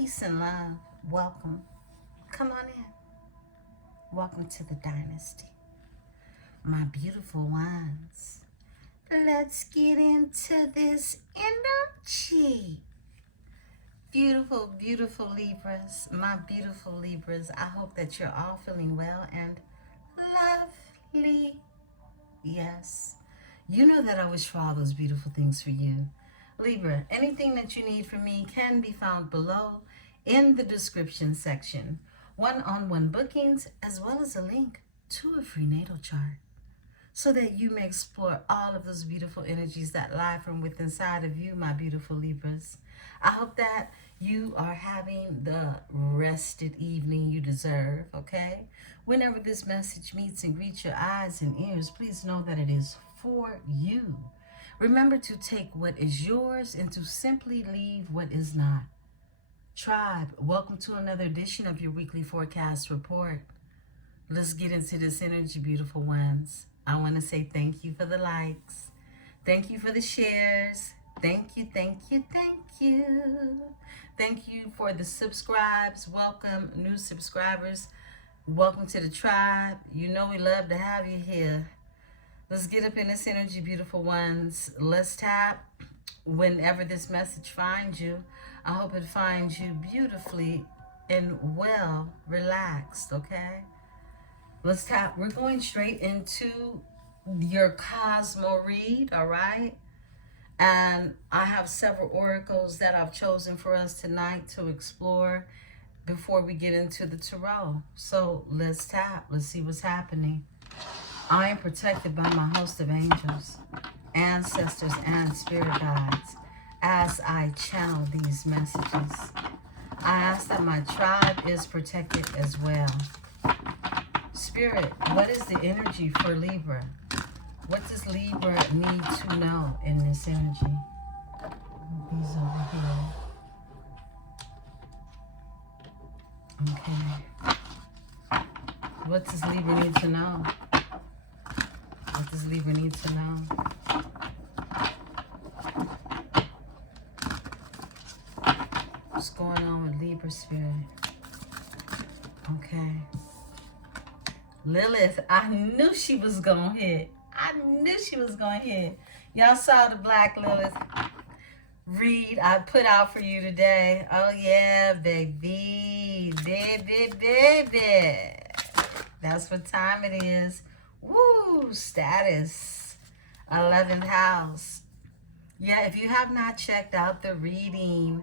peace and love. Welcome. Come on in. Welcome to the dynasty. My beautiful ones. Let's get into this energy. Beautiful, beautiful Libras. My beautiful Libras. I hope that you're all feeling well and lovely. Yes. You know that I wish for all those beautiful things for you. Libra, anything that you need from me can be found below in the description section. One-on-one bookings, as well as a link to a free natal chart, so that you may explore all of those beautiful energies that lie from within inside of you, my beautiful Libras. I hope that you are having the rested evening you deserve, okay? Whenever this message meets and greets your eyes and ears, please know that it is for you. Remember to take what is yours and to simply leave what is not. Tribe, welcome to another edition of your weekly forecast report. Let's get into this energy, beautiful ones. I want to say thank you for the likes. Thank you for the shares. Thank you, thank you, thank you. Thank you for the subscribes. Welcome, new subscribers. Welcome to the tribe. You know we love to have you here. Let's get up in this energy, beautiful ones. Let's tap whenever this message finds you. I hope it finds you beautifully and well relaxed, okay? Let's tap. We're going straight into your Cosmo read, all right? And I have several oracles that I've chosen for us tonight to explore before we get into the tarot. So let's tap. Let's see what's happening. I am protected by my host of angels, ancestors, and spirit guides as I channel these messages. I ask that my tribe is protected as well. Spirit, what is the energy for Libra? What does Libra need to know in this energy? These over here. Okay. What does Libra need to know? What does Libra need to know? What's going on with Libra spirit? Okay. Lilith, I knew she was going to hit. I knew she was going to hit. Y'all saw the Black Lilith read I put out for you today. Oh, yeah, baby. Baby, baby. That's what time it is. Woo, status. 11th house. Yeah, if you have not checked out the reading,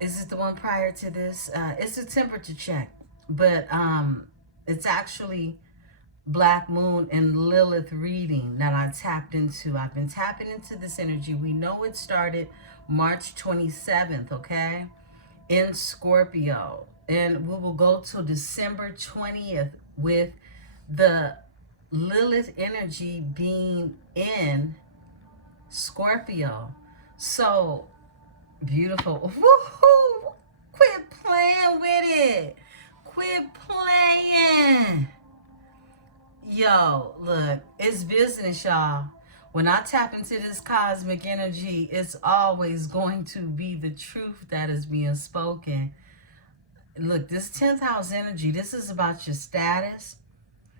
is it the one prior to this? It's a temperature check, but it's actually Black Moon and Lilith reading that I tapped into. I've been tapping into this energy. We know it started March 27th, okay, in Scorpio. And we will go till December 20th with the Lilith energy being in Scorpio. So beautiful. Woohoo! Quit playing with it. Quit playing. Yo, look, it's business, y'all. When I tap into this cosmic energy, it's always going to be the truth that is being spoken. Look, this 10th house energy, this is about your status,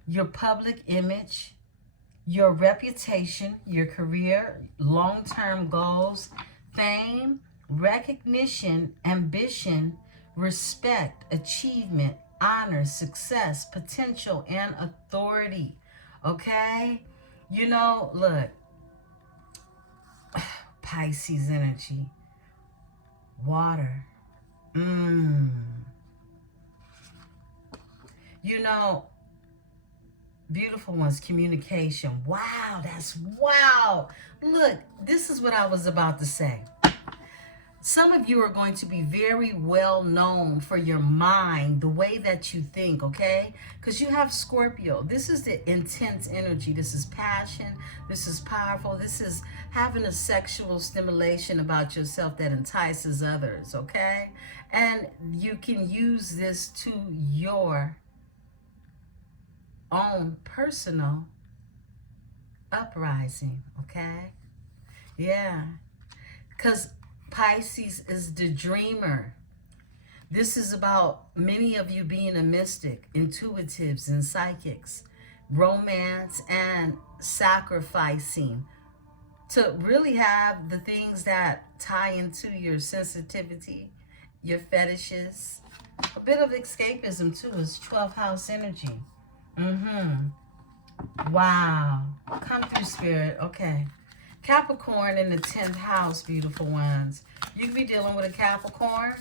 your public image, your reputation, your career, long-term goals, fame, recognition, ambition, respect, achievement, honor, success, potential, and authority. Okay? You know, look, Pisces energy, water. You know, beautiful ones, communication. Wow, that's wow. Look, this is what I was about to say. Some of you are going to be very well known for your mind, the way that you think, okay? Because you have Scorpio. This is the intense energy. This is passion. This is powerful. This is having a sexual stimulation about yourself that entices others, okay? And you can use this to your own personal uprising, okay? Yeah. Because Pisces is the dreamer. This is about many of you being a mystic, intuitives and psychics, romance and sacrificing to really have the things that tie into your sensitivity, your fetishes. A bit of escapism too is 12th house energy. Wow. Come through, Spirit. Okay. Capricorn in the 10th house, beautiful ones. You could be dealing with a Capricorn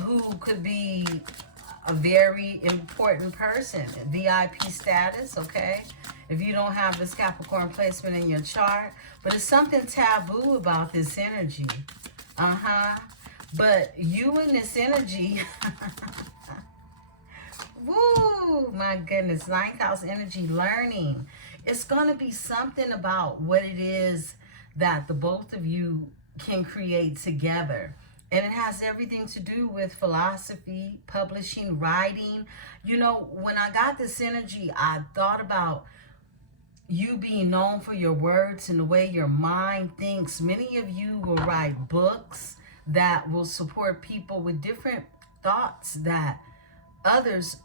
who could be a very important person, VIP status, okay? If you don't have this Capricorn placement in your chart, but it's something taboo about this energy. But you in this energy, woo, my goodness, 9th house energy, learning. It's going to be something about what it is that the both of you can create together. And it has everything to do with philosophy, publishing, writing. You know, when I got this energy, I thought about you being known for your words and the way your mind thinks. Many of you will write books that will support people with different thoughts that others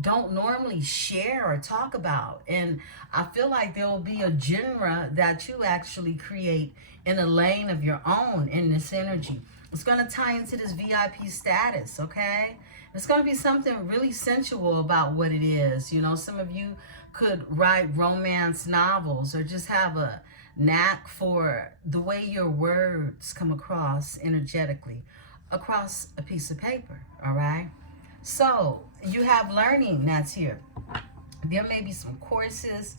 don't normally share or talk about. And I feel like there will be a genre that you actually create in a lane of your own in this energy. It's going to tie into this VIP status, okay? It's going to be something really sensual about what it is. You know, some of you could write romance novels or just have a knack for the way your words come across energetically across a piece of paper, all right? So you have learning that's here. There may be some courses,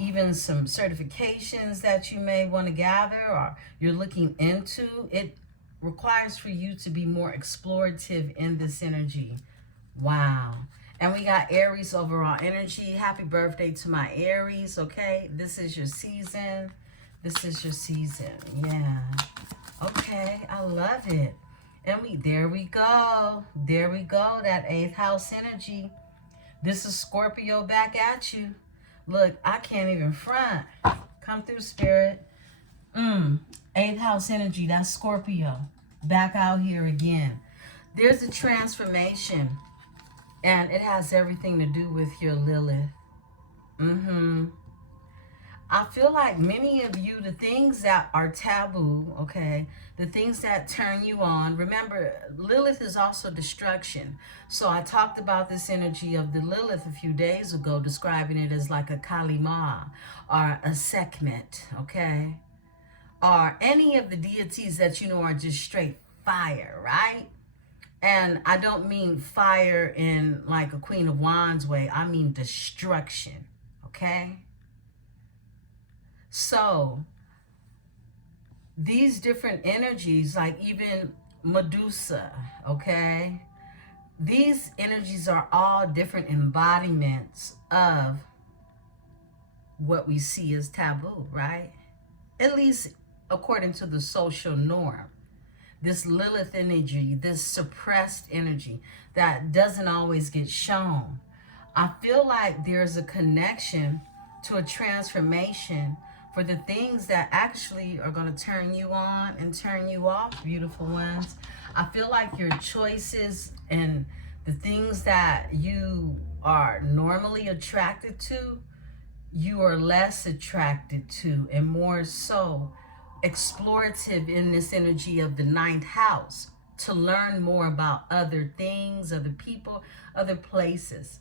even some certifications that you may want to gather or you're looking into. It requires for you to be more explorative in this energy. Wow. And we got Aries overall energy. Happy birthday to my Aries, okay? This is your season. This is your season. Yeah. Okay, I love it. And there we go. There we go. That 8th house energy. This is Scorpio back at you. Look, I can't even front. Come through, Spirit. 8th house energy. That's Scorpio. Back out here again. There's a transformation. And it has everything to do with your Lilith. I feel like many of you, the things that are taboo, okay, the things that turn you on, remember, Lilith is also destruction. So I talked about this energy of the Lilith a few days ago, describing it as like a Kalima or a Sekhmet, okay? Or any of the deities that you know are just straight fire, right? And I don't mean fire in like a Queen of Wands way. I mean destruction, okay? So these different energies, like even Medusa, okay? These energies are all different embodiments of what we see as taboo, right? At least according to the social norm. This Lilith energy, this suppressed energy that doesn't always get shown. I feel like there's a connection to a transformation for the things that actually are going to turn you on and turn you off, beautiful ones. I feel like your choices and the things that you are normally attracted to, you are less attracted to and more so explorative in this energy of the 9th house to learn more about other things, other people, other places.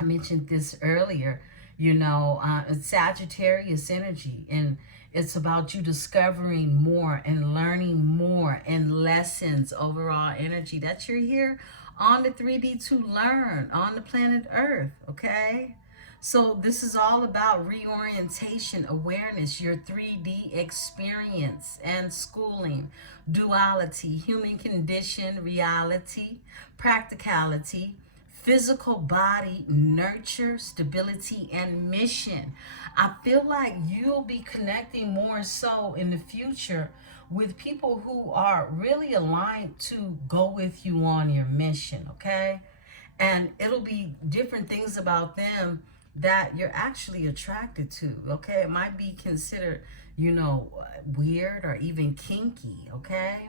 I mentioned this earlier, you know, it's Sagittarius energy, and it's about you discovering more and learning more and lessons, overall energy that you're here on the 3D to learn on the planet Earth, okay? So this is all about reorientation, awareness, your 3D experience and schooling, duality, human condition, reality, practicality, physical body, nurture, stability, and mission. I feel like you'll be connecting more so in the future with people who are really aligned to go with you on your mission, okay? And it'll be different things about them that you're actually attracted to, okay? It might be considered, you know, weird or even kinky, okay?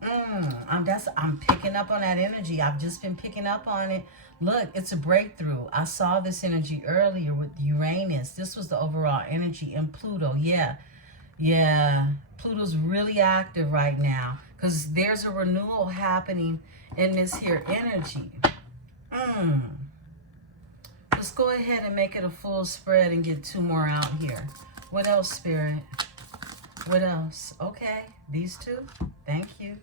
I'm picking up on that energy. I've just been picking up on it. Look, it's a breakthrough. I saw this energy earlier with Uranus. This was the overall energy. And Pluto, yeah. Yeah, Pluto's really active right now because there's a renewal happening in this here energy. Let's go ahead and make it a full spread and get 2 more out here. What else, Spirit? What else? Okay, these 2. Thank you.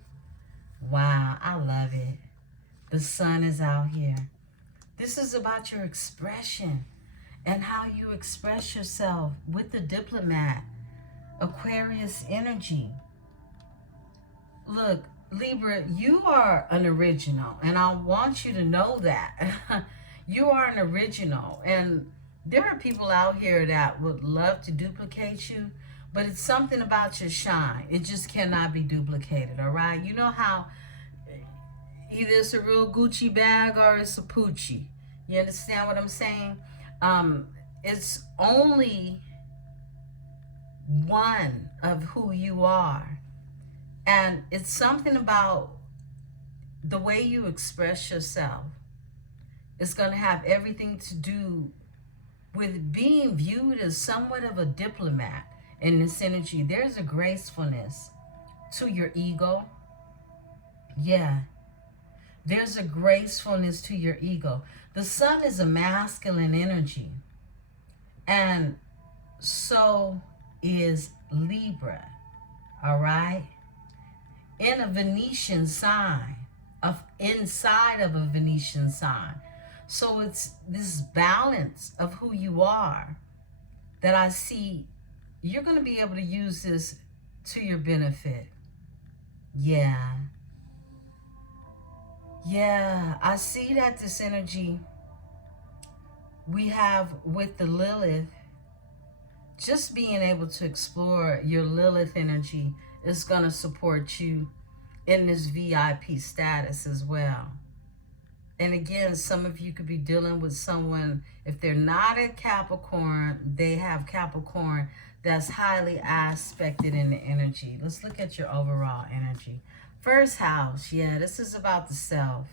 Wow, I love it. The sun is out here. This is about your expression and how you express yourself with the diplomat. Aquarius energy. Look, Libra, you are an original, and I want you to know that. You are an original, and there are people out here that would love to duplicate you, but it's something about your shine. It just cannot be duplicated, all right? You know how either it's a real Gucci bag or it's a Poochie. You understand what I'm saying? It's only one of who you are. And it's something about the way you express yourself. It's going to have everything to do with being viewed as somewhat of a diplomat in this energy. There's a gracefulness to your ego. Yeah. There's a gracefulness to your ego. The sun is a masculine energy. And so is Libra. All right? In a Venetian sign. Inside of a Venetian sign. So it's this balance of who you are that I see you're going to be able to use this to your benefit. Yeah. Yeah, I see that this energy we have with the Lilith, just being able to explore your Lilith energy is going to support you in this VIP status as well. And again, some of you could be dealing with someone, if they're not a Capricorn, they have Capricorn that's highly aspected in the energy. Let's look at your overall energy. First house, yeah, this is about the self.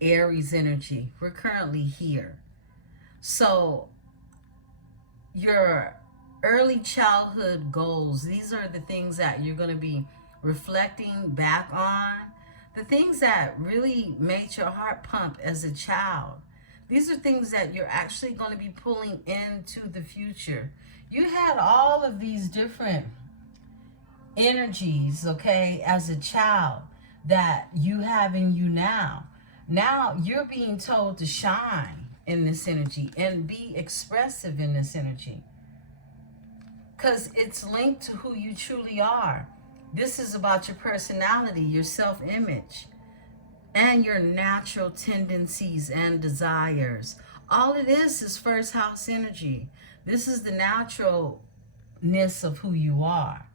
Aries energy. We're currently here. So your early childhood goals, these are the things that you're going to be reflecting back on. The things that really made your heart pump as a child. These are things that you're actually going to be pulling into the future. You had all of these different energies, okay, as a child that you have in you now. Now you're being told to shine in this energy and be expressive in this energy. Because it's linked to who you truly are. This is about your personality, your self-image, and your natural tendencies and desires. All it is first house energy. This is the naturalness of who you are.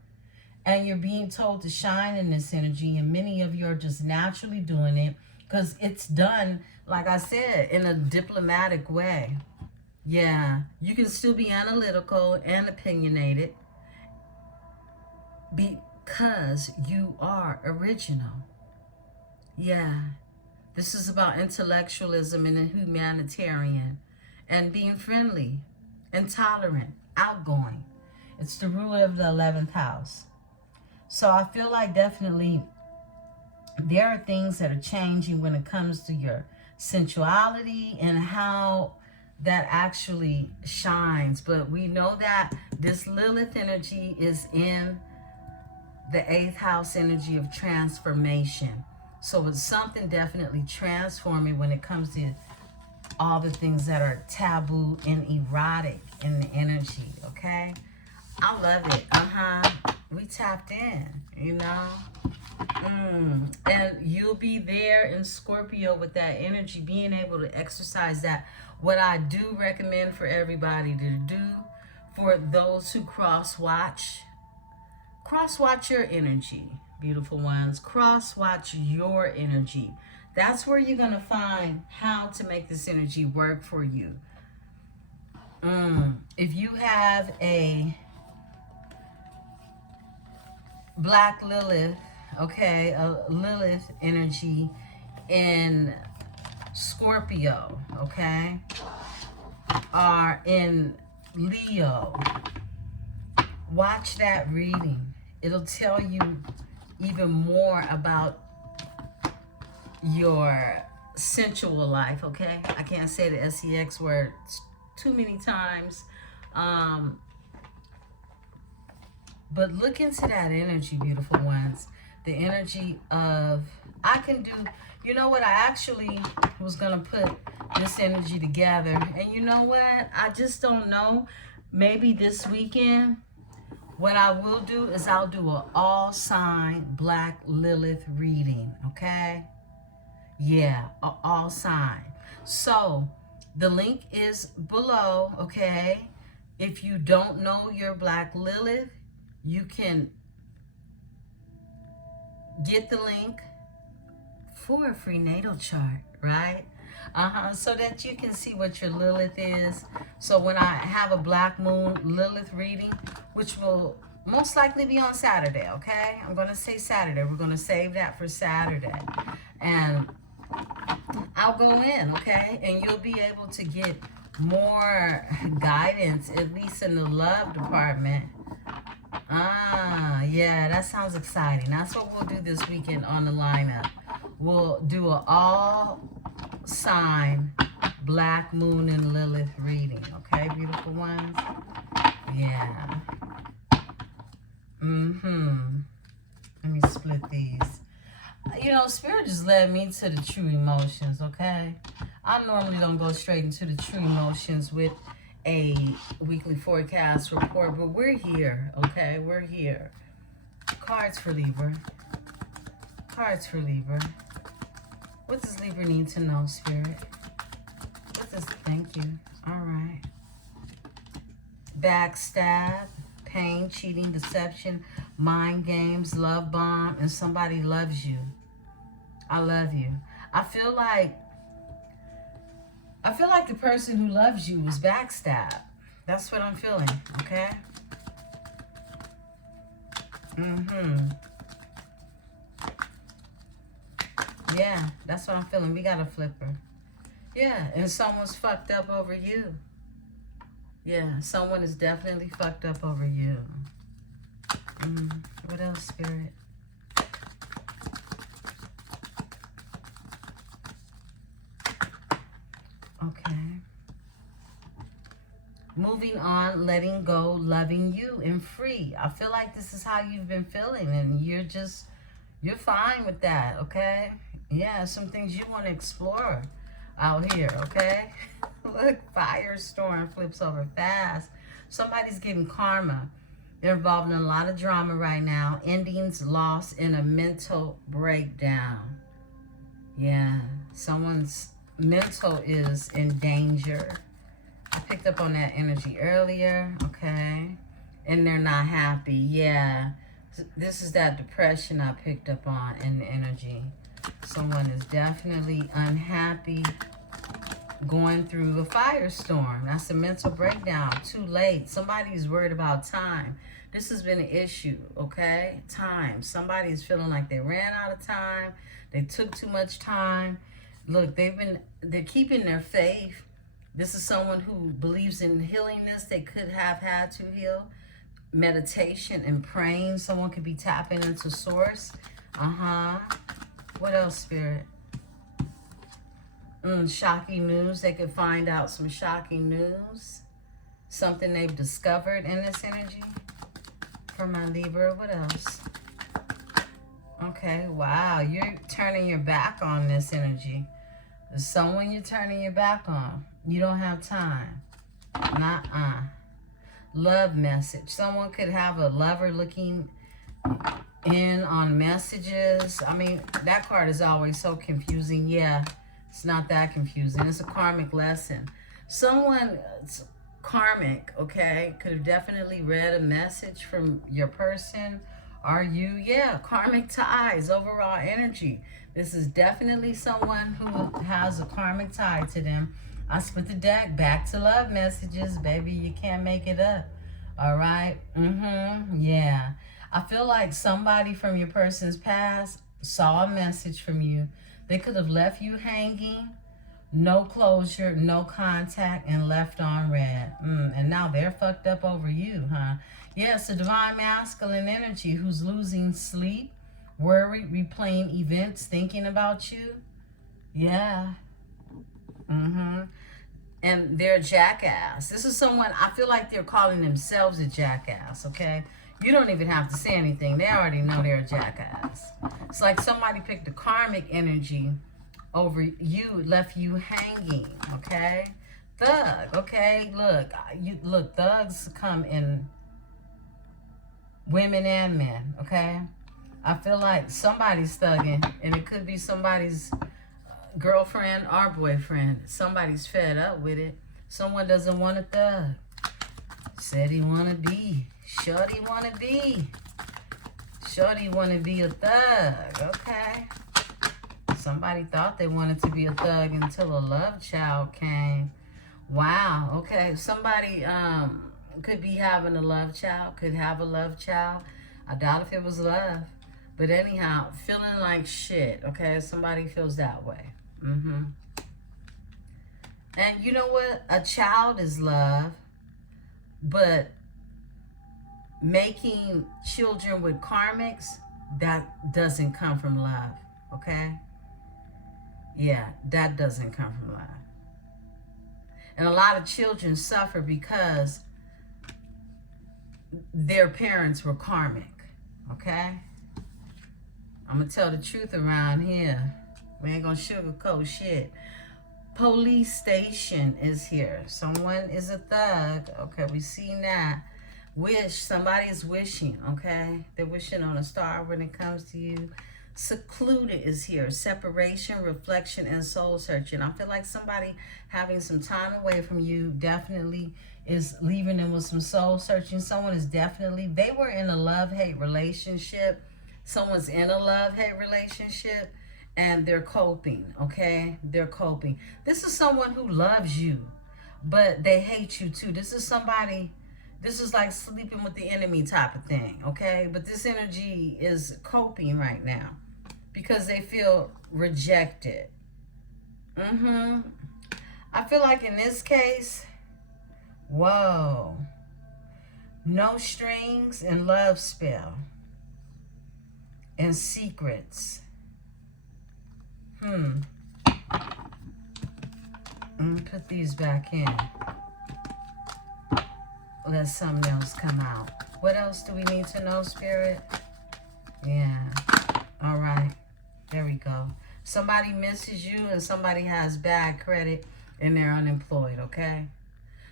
And you're being told to shine in this energy, and many of you are just naturally doing it because it's done, like I said, in a diplomatic way. Yeah, you can still be analytical and opinionated because you are original. Yeah, this is about intellectualism and a humanitarian and being friendly and tolerant, outgoing. It's the ruler of the 11th house. So I feel like definitely there are things that are changing when it comes to your sensuality and how that actually shines. But we know that this Lilith energy is in the 8th house energy of transformation. So it's something definitely transforming when it comes to all the things that are taboo and erotic in the energy, okay? I love it. We tapped in, you know? And you'll be there in Scorpio with that energy, being able to exercise that. What I do recommend for everybody to do, for those who cross-watch your energy, beautiful ones. Cross-watch your energy. That's where you're going to find how to make this energy work for you. If you have a Black Lilith, okay, Lilith energy in Scorpio, okay, are in Leo. Watch that reading. It'll tell you even more about your sensual life, okay? I can't say the sex word too many times. But look into that energy, beautiful ones. The energy of, I can do, you know what? I actually was going to put this energy together. And you know what? I just don't know. Maybe this weekend, what I will do is I'll do an all sign Black Lilith reading, okay? Yeah, all sign. So the link is below, okay? If you don't know your Black Lilith, you can get the link for a free natal chart, right? So that you can see what your Lilith is. So when I have a Black Moon Lilith reading, which will most likely be on Saturday, okay? I'm going to say Saturday. We're going to save that for Saturday. And I'll go in, okay? And you'll be able to get more guidance, at least in the love department. Yeah, that sounds exciting. That's what we'll do this weekend on the lineup. We'll do an all sign Black Moon and Lilith reading, okay, beautiful ones? Yeah. Let me split these. You know, Spirit just led me to the true emotions, okay? I normally don't go straight into the true emotions with a weekly forecast report, but we're here, okay? We're here. Cards for Libra. Cards for Libra. What does Libra need to know, Spirit? What does, thank you. All right. Backstab, pain, cheating, deception, mind games, love bomb, and somebody loves you. I love you. I feel like the person who loves you was backstabbed. That's what I'm feeling, okay? Yeah, that's what I'm feeling. We got a flipper. Yeah, and someone's fucked up over you. Yeah, someone is definitely fucked up over you. What else, Spirit? Okay. Moving on, letting go, loving you, and free. I feel like this is how you've been feeling, and you're fine with that, okay? Yeah, some things you want to explore out here, okay? Look, firestorm flips over fast. Somebody's getting karma. They're involved in a lot of drama right now. Endings, loss, and a mental breakdown. Yeah, someone's mental is in danger. I picked up on that energy earlier, okay? And they're not happy. Yeah, this is that depression I picked up on in the energy. Someone is definitely unhappy, going through a firestorm. That's a mental breakdown. Too late. Somebody's worried about time. This has been an issue, okay? Time. Somebody's feeling like they ran out of time. They took too much time. Look, they're keeping their faith. This is someone who believes in healing this. They could have had to heal. Meditation and praying. Someone could be tapping into source. What else, Spirit? Shocking news. They could find out some shocking news. Something they've discovered in this energy. For my Libra. What else? Okay, wow. You're turning your back on this energy. There's someone you're turning your back on. You don't have time. Love message. Someone could have a lover looking in on messages. I mean, that card is always so confusing. Yeah, it's not that confusing. It's a karmic lesson. Someone karmic, okay, could have definitely read a message from your person. Are you? Yeah, karmic ties, overall energy. This is definitely someone who has a karmic tie to them. I split the deck back to love messages, baby. You can't make it up. All right? Yeah. I feel like somebody from your person's past saw a message from you. They could have left you hanging, no closure, no contact, and left on red. And now they're fucked up over you, huh? Yeah, it's a divine masculine energy who's losing sleep, worried, replaying events, thinking about you. Yeah. And they're a jackass. This is someone, I feel like they're calling themselves a jackass, okay? You don't even have to say anything. They already know they're a jackass. It's like somebody picked the karmic energy over you, left you hanging, okay? Thug, okay? Look, thugs come in women and men, okay? I feel like somebody's thugging, and it could be somebody's girlfriend or boyfriend. Somebody's fed up with it. Someone doesn't want a thug. Said he wanna be. Shorty wanna be. Shorty wanna be a thug. Okay. Somebody thought they wanted to be a thug until a love child came. Wow. Okay. Somebody could be having a love child. Could have a love child. I doubt if it was love. But anyhow, feeling like shit. Okay. Somebody feels that way. And you know what? A child is love, but making children with karmics, that doesn't come from love, okay? Yeah, that doesn't come from love. And a lot of children suffer because their parents were karmic, okay? I'm gonna tell the truth around here. We ain't gonna sugarcoat shit. Police station is here. Someone is a thug. Okay, we seen that. Wish. Somebody's wishing, okay? They're wishing on a star when it comes to you. Secluded is here. Separation, reflection, and soul searching. I feel like somebody having some time away from you definitely is leaving them with some soul searching. Someone is definitely, they were in a love-hate relationship. Someone's in a love-hate relationship. And they're coping, okay? They're coping. This is someone who loves you, but they hate you too. This is somebody, this is like sleeping with the enemy type of thing, okay? But this energy is coping right now because they feel rejected. I feel like in this case, whoa, no strings and love spell and secrets. Put these back in. Let something else come out. What else do we need to know, Spirit? Yeah. All right. There we go. Somebody misses you and somebody has bad credit and they're unemployed, okay?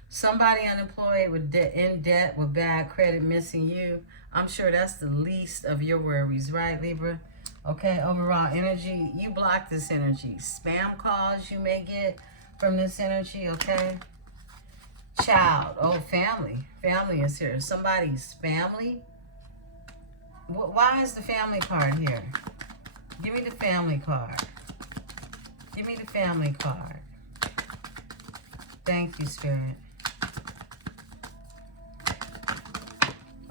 Somebody unemployed with in debt with bad credit missing you. I'm sure that's the least of your worries, right, Libra? Okay, overall energy, you block this energy. Spam calls you may get from this energy, okay? Child, oh, family. Family is here. Somebody's family. Why is the family card here? Give me the family card. Give me the family card. Thank you, Spirit.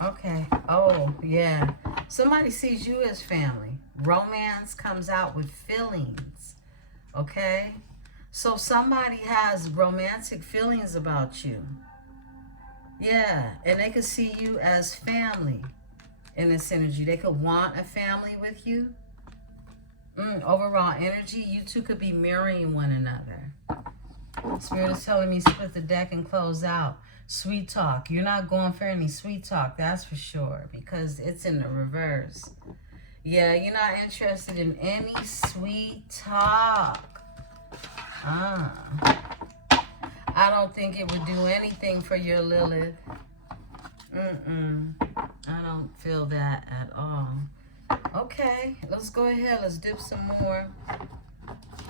Okay. Oh, yeah. Somebody sees you as family. Romance comes out with feelings. Okay? So somebody has romantic feelings about you. Yeah. And they could see you as family in this energy. They could want a family with you. Overall energy, you two could be mirroring one another. Spirit is telling me split the deck and close out. Sweet talk. You're not going for any sweet talk, that's for sure, because it's in the reverse. Yeah, you're not interested in any sweet talk. I don't think it would do anything for your Lilith. I don't feel that at all. Okay, let's go ahead. Let's do some more.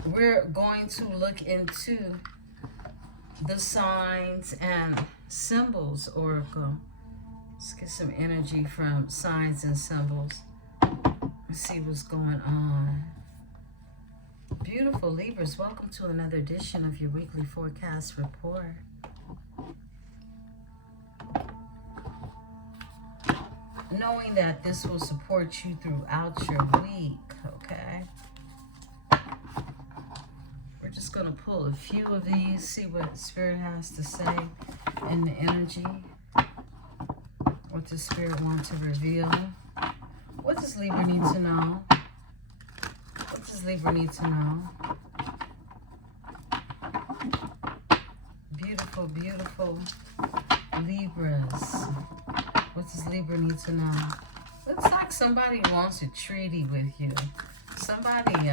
We're going to look into the signs and symbols oracle. Let's get some energy from signs and symbols. Let's see what's going on. Beautiful Libras, welcome to another edition of your weekly forecast report. knowing that this will support you throughout your week, okay? We're just going to pull a few of these, see what Spirit has to say in the energy. What does Spirit want to reveal? What does Libra need to know? What does Libra need to know? Beautiful, beautiful Libras. What does Libra need to know? Looks like somebody wants a treaty with you. Somebody,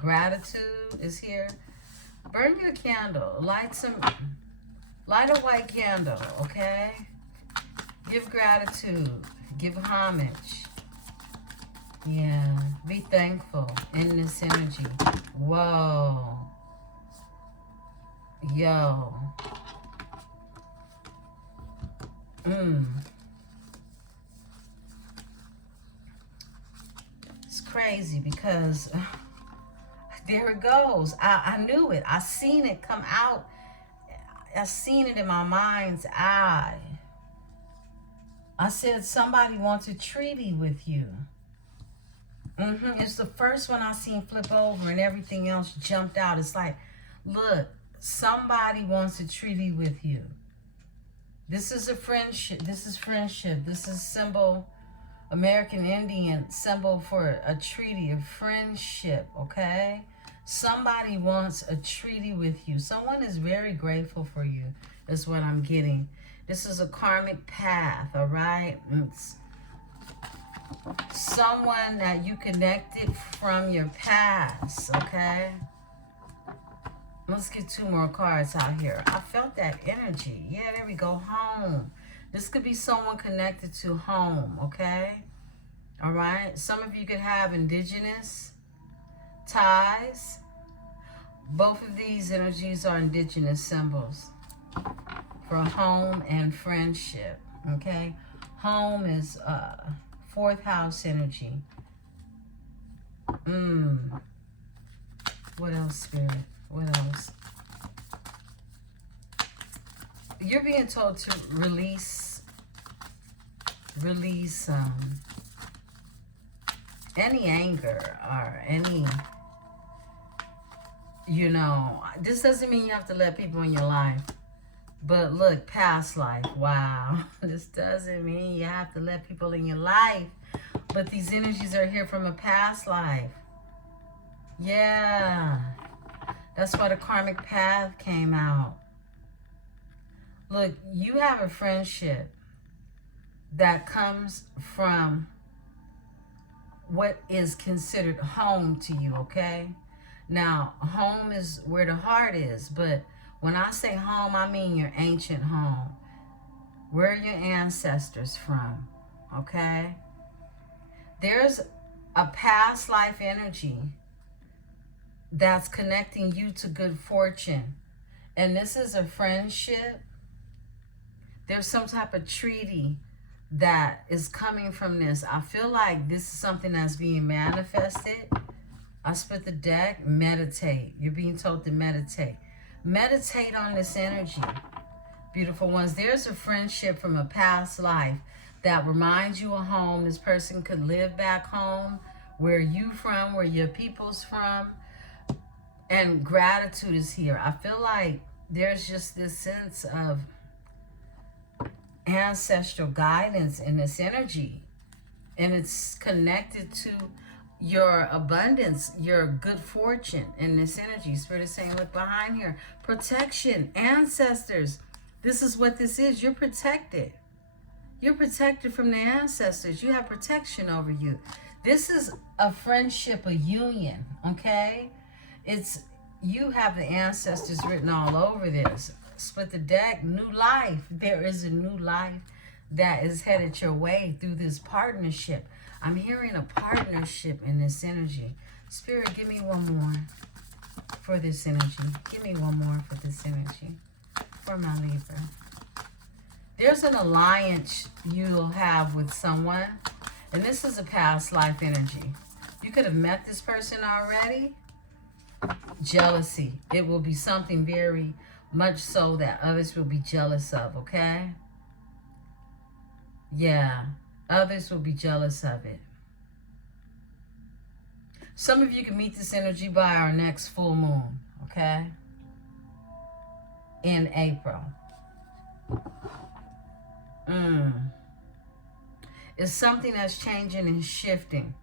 gratitude is here. Burn your candle. Light a white candle, okay? Give gratitude. Give homage. Yeah. Be thankful in this energy. Whoa. Yo. It's crazy because there it goes. I knew it. I seen it come out. I seen it in my mind's eye. I said somebody wants a treaty with you. It's the first one I seen flip over and everything else jumped out. It's like, look, somebody wants a treaty with you. This is a friendship. This is friendship. This is symbol, American Indian symbol for a treaty of friendship, okay? Somebody wants a treaty with you. Someone is very grateful for you, is what I'm getting. This is a karmic path, all right? It's someone that you connected from your past, okay? Let's get two more cards out here. I felt that energy. Yeah, there we go. Home. This could be someone connected to home, okay? All right? Some of you could have indigenous ties. Both of these energies are indigenous symbols for home and friendship, okay? Home is fourth house energy. What else, Spirit? What else? You're being told to release any anger or any, this doesn't mean you have to let people in your life. But look, past life, wow. This doesn't mean you have to let people in your life. But these energies are here from a past life. Yeah. That's why the karmic path came out. Look, you have a friendship that comes from what is considered home to you, okay? Now, home is where the heart is, but when I say home, I mean your ancient home. Where are your ancestors from, okay? There's a past life energy that's connecting you to good fortune. And this is a friendship. There's some type of treaty that is coming from this. I feel like this is something that's being manifested. I split the deck. Meditate. You're being told to meditate. Meditate on this energy, beautiful ones. There's a friendship from a past life that reminds you of home. This person could live back home. Where you from? Where your people's from? And gratitude is here. I feel like there's just this sense of ancestral guidance in this energy. And it's connected to your abundance, your good fortune in this energy. Spirit is saying, look behind here. Protection, ancestors. This is what this is. You're protected. You're protected from the ancestors. You have protection over you. This is a friendship, a union, okay? You have the ancestors written all over this. Split the deck, new life. There is a new life that is headed your way through this partnership. I'm hearing a partnership in this energy. Spirit, give me one more for this energy. Give me one more for this energy. For my Libra. There's an alliance you'll have with someone. And this is a past life energy. You could have met this person already. Jealousy. It will be something very much so that others will be jealous of, okay? Yeah. Others will be jealous of it. Some of you can meet this energy by our next full moon, okay? In April. It's something that's changing and shifting.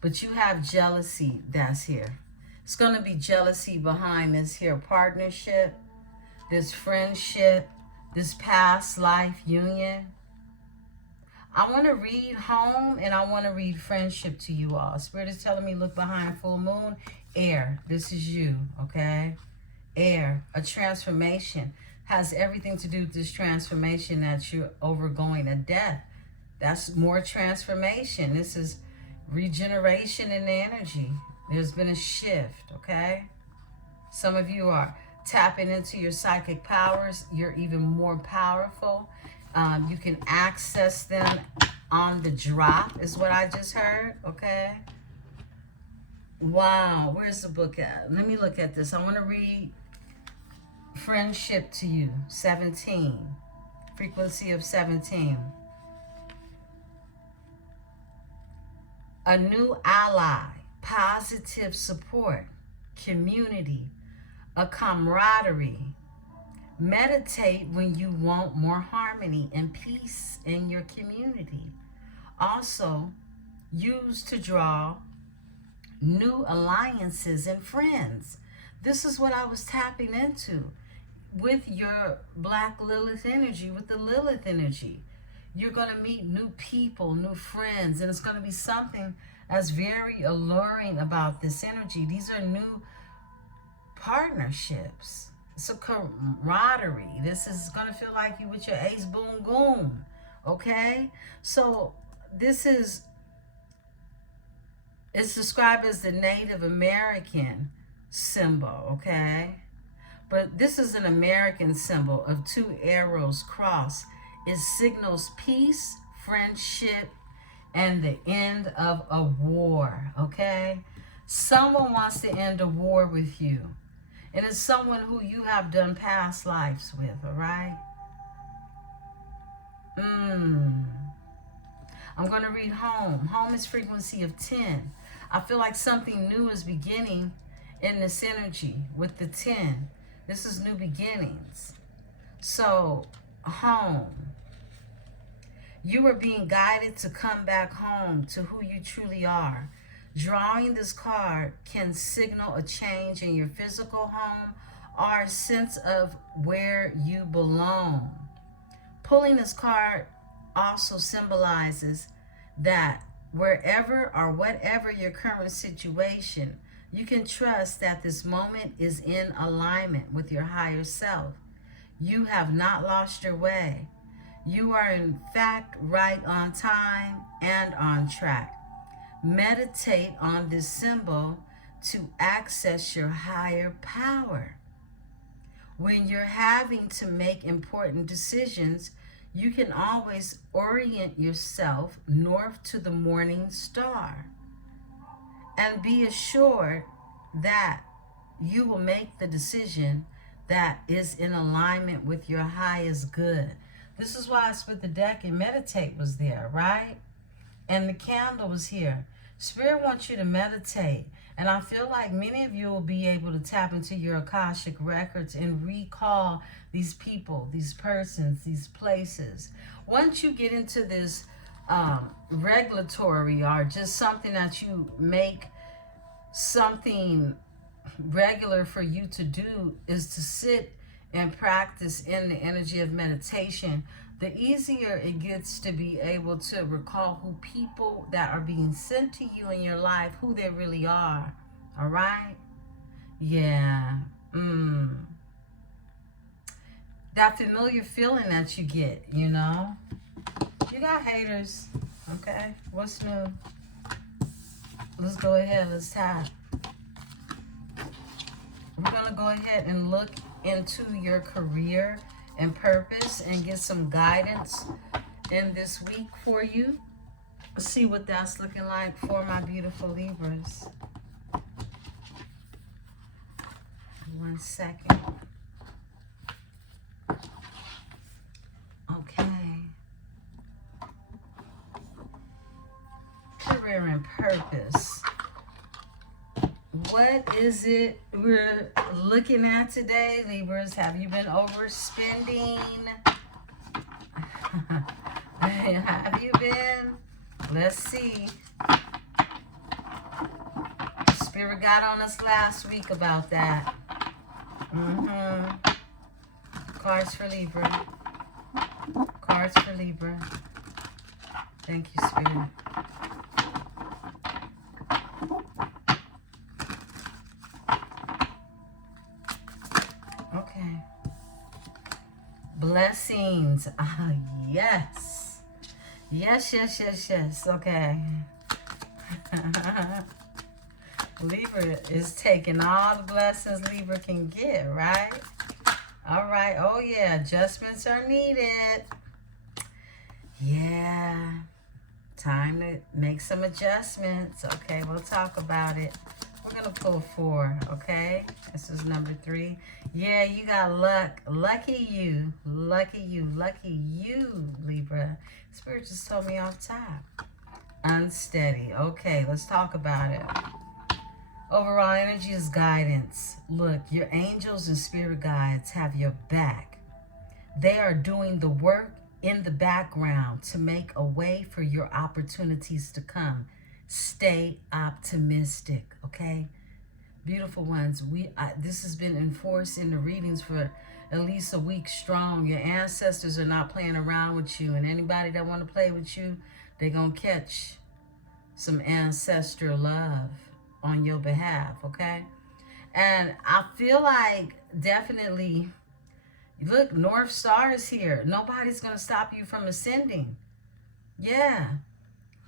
But you have jealousy that's here. It's going to be jealousy behind this here partnership, this friendship, this past life union. I want to read home and I want to read friendship to you all. Spirit is telling me look behind full moon. Air. This is you, okay? Air. A transformation. Has everything to do with this transformation that you're overgoing. A death. That's more transformation. This is regeneration in the energy. There's been a shift, okay? Some of you are tapping into your psychic powers. You're even more powerful. You can access them on the drop, is what I just heard, okay? Wow, where's the book at? Let me look at this. I want to read friendship to you, 17. Frequency of 17. A new ally, positive support, community, a camaraderie. Meditate when you want more harmony and peace in your community. Also, use to draw new alliances and friends. This is what I was tapping into with your Black Lilith energy, with the Lilith energy. You're going to meet new people, new friends, and it's going to be something that's very alluring about this energy. These are new partnerships. It's a camaraderie. This is going to feel like you with your ace boom boom, okay? So this is, it's described as the Native American symbol, okay? But this is an American symbol of two arrows crossed. It signals peace, friendship, and the end of a war, okay? Someone wants to end a war with you. And it's someone who you have done past lives with, all right? I'm going to read home. Home is frequency of 10. I feel like something new is beginning in this energy with the 10. This is new beginnings. So, home. You are being guided to come back home to who you truly are. Drawing this card can signal a change in your physical home or a sense of where you belong. Pulling this card also symbolizes that wherever or whatever your current situation, you can trust that this moment is in alignment with your higher self. You have not lost your way. You are in fact right on time and on track. Meditate on this symbol to access your higher power. When you're having to make important decisions, you can always orient yourself north to the morning star and be assured that you will make the decision that is in alignment with your highest good. This is why I split the deck and meditate was there, right? And the candle was here. Spirit wants you to meditate. And I feel like many of you will be able to tap into your Akashic records and recall these people, these persons, these places. Once you get into this regulatory or just something that you make something regular for you to do is to sit and practice in the energy of meditation, the easier it gets to be able to recall who people that are being sent to you in your life, who they really are. All right? Yeah. That familiar feeling that you get, you know? You got haters. Okay? What's new? Let's go ahead. Let's tap. We're going to go ahead and look into your career and purpose and get some guidance in this week for you. Let's see what that's looking like for my beautiful Libras. 1 second. Okay. purpose. What is it we're looking at today, Libras? Have you been overspending? Have you been? Let's see. Spirit got on us last week about that. Cards for Libra. Cards for Libra. Thank you, Spirit. Okay. Blessings. Yes. Yes. Okay. Libra is taking all the blessings Libra can get, right? All right. Oh, yeah. Adjustments are needed. Yeah. Time to make some adjustments. Okay, we'll talk about it. We're going to pull 4, okay? This is number 3. Yeah, you got luck. Lucky you. Lucky you. Lucky you, Libra. Spirit just told me off top. Unsteady. Okay, let's talk about it. Overall energy is guidance. Look, your angels and spirit guides have your back. They are doing the work in the background to make a way for your opportunities to come. Stay optimistic, okay? Beautiful ones, this has been enforced in the readings for at least a week strong. Your ancestors are not playing around with you, and anybody that want to play with you, they're going to catch some ancestral love on your behalf, okay? And I feel like definitely, look, North Star is here. Nobody's going to stop you from ascending. Yeah.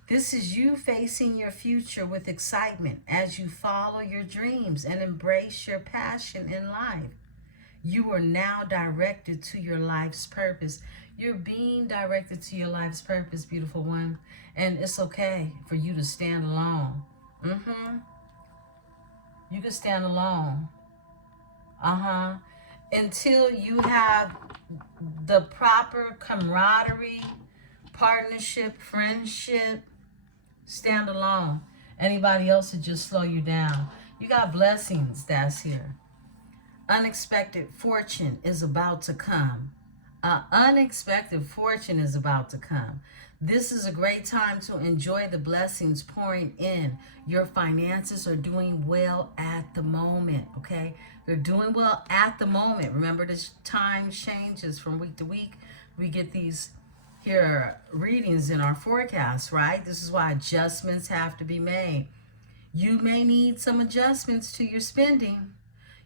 This is you facing your future with excitement as you follow your dreams and embrace your passion in life. You are now directed to your life's purpose. You're being directed to your life's purpose, beautiful one. And it's okay for you to stand alone. You can stand alone. Until you have the proper camaraderie, partnership, friendship, stand alone. Anybody else would just slow you down. You got blessings that's here. Unexpected fortune is about to come. Unexpected fortune is about to come. This is a great time to enjoy the blessings pouring in. Your finances are doing well at the moment, okay? They're doing well at the moment. Remember, this time changes from week to week. We get these here readings in our forecast, right? This is why adjustments have to be made. You may need some adjustments to your spending.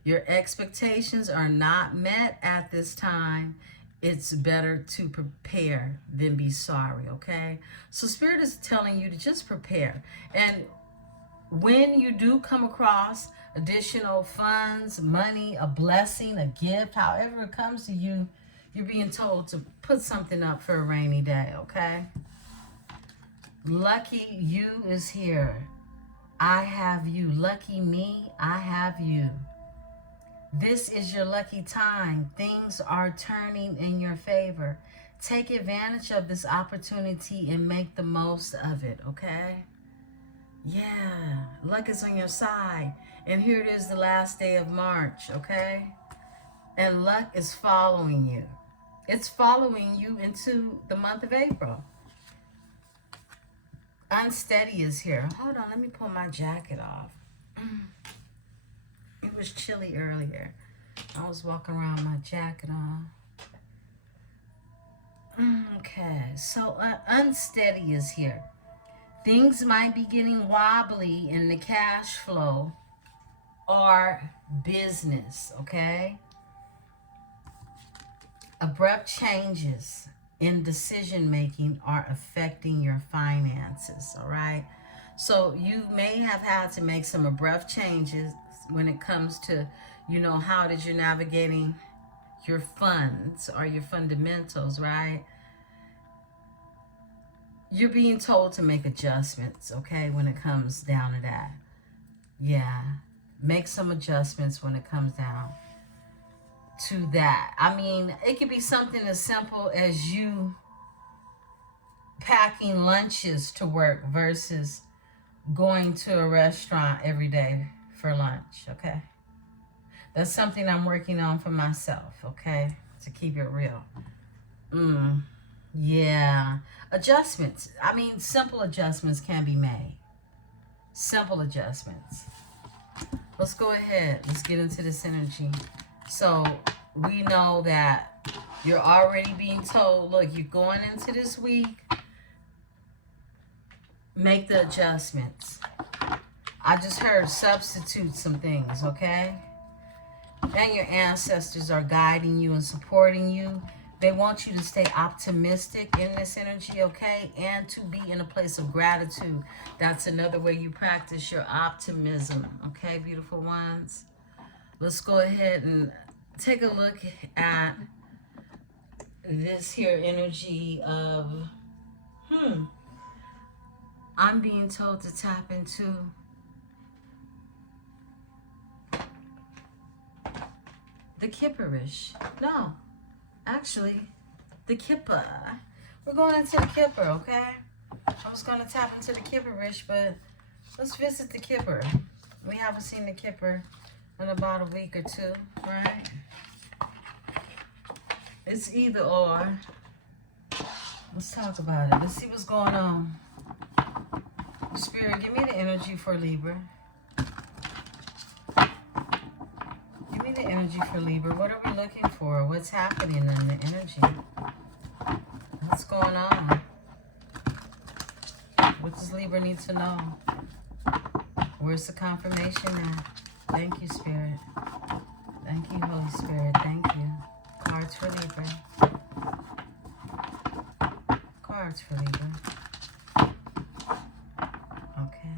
Your expectations are not met at this time. It's better to prepare than be sorry, okay? So Spirit is telling you to just prepare. And when you do come across additional funds, money, a blessing, a gift, however it comes to you, you're being told to put something up for a rainy day, okay? Lucky you is here. I have you. Lucky me, I have you. This is your lucky time. Things are turning in your favor. Take advantage of this opportunity and make the most of it, okay? Yeah, luck is on your side. And here it is, the last day of March, okay? And luck is following you. It's following you into the month of April. Unsteady is here. Hold on, let me pull my jacket off. It was chilly earlier. I was walking around with my jacket on. Okay, so unsteady is here. Things might be getting wobbly in the cash flow or business, okay? Abrupt changes in decision making are affecting your finances, all right? So you may have had to make some abrupt changes when it comes to, how that you're navigating your funds or your fundamentals, right? You're being told to make adjustments, okay, when it comes down to that. Yeah, make some adjustments when it comes down to that. I mean, it could be something as simple as you packing lunches to work versus going to a restaurant every day for lunch, okay? That's something I'm working on for myself, okay? To keep it real. Yeah. Adjustments. I mean, simple adjustments can be made. Simple adjustments. Let's go ahead. Let's get into this energy. So we know that you're already being told, look, you're going into this week, make the adjustments. I just heard substitute some things, okay? And your ancestors are guiding you and supporting you. They want you to stay optimistic in this energy, okay? And to be in a place of gratitude. That's another way you practice your optimism, okay, beautiful ones? Let's go ahead and take a look at this here energy of, I'm being told to tap into the Kipperish. No, actually, the Kippa. We're going into the Kipper, okay? I was going to tap into the Kipperish, but let's visit the Kipper. We haven't seen the Kipper in about a week or two, right? It's either or. Let's talk about it. Let's see what's going on. Spirit, give me the energy for Libra. Give me the energy for Libra. What are we looking for? What's happening in the energy? What's going on? What does Libra need to know? Where's the confirmation at? Thank you, Spirit. Thank you, Holy Spirit. Thank you. Cards for Libra. Cards for Libra. Okay.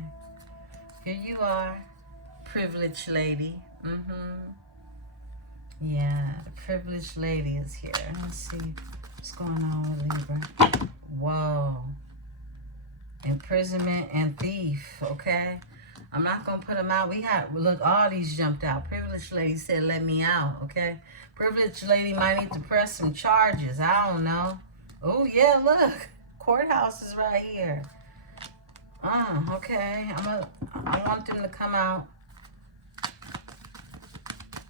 Here you are, privileged lady. Yeah, the privileged lady is here. Let's see what's going on with Libra. Whoa. Imprisonment and thief, okay? I'm not going to put them out. Look, all these jumped out. Privileged lady said, let me out, okay? Privileged lady might need to press some charges. I don't know. Oh, yeah, look. Courthouse is right here. Okay. I want them to come out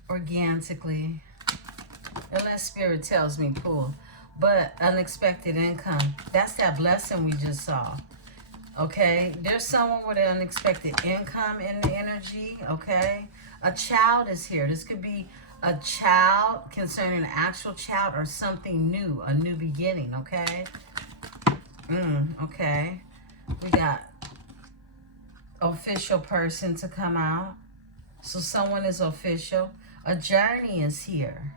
organically. Unless Spirit tells me pull. But unexpected income. That's that blessing we just saw. Okay, there's someone with an unexpected income in the energy, okay? A child is here. This could be a child concerning an actual child or something new, a new beginning, okay? Okay. We got official person to come out. So someone is official. A journey is here.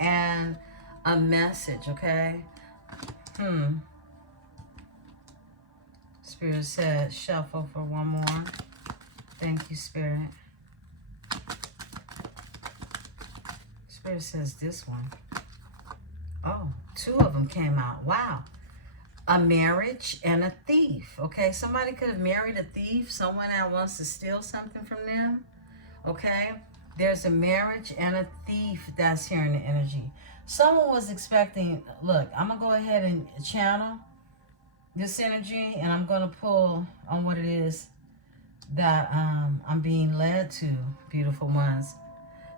And a message, okay? Spirit said shuffle for one more. Thank you, Spirit. Spirit says this one. Oh, two of them came out. Wow. A marriage and a thief. Okay, somebody could have married a thief. Someone that wants to steal something from them. Okay, there's a marriage and a thief that's here in the energy. Someone was expecting, look, I'm going to go ahead and channel this energy, and I'm going to pull on what it is that I'm being led to, beautiful ones.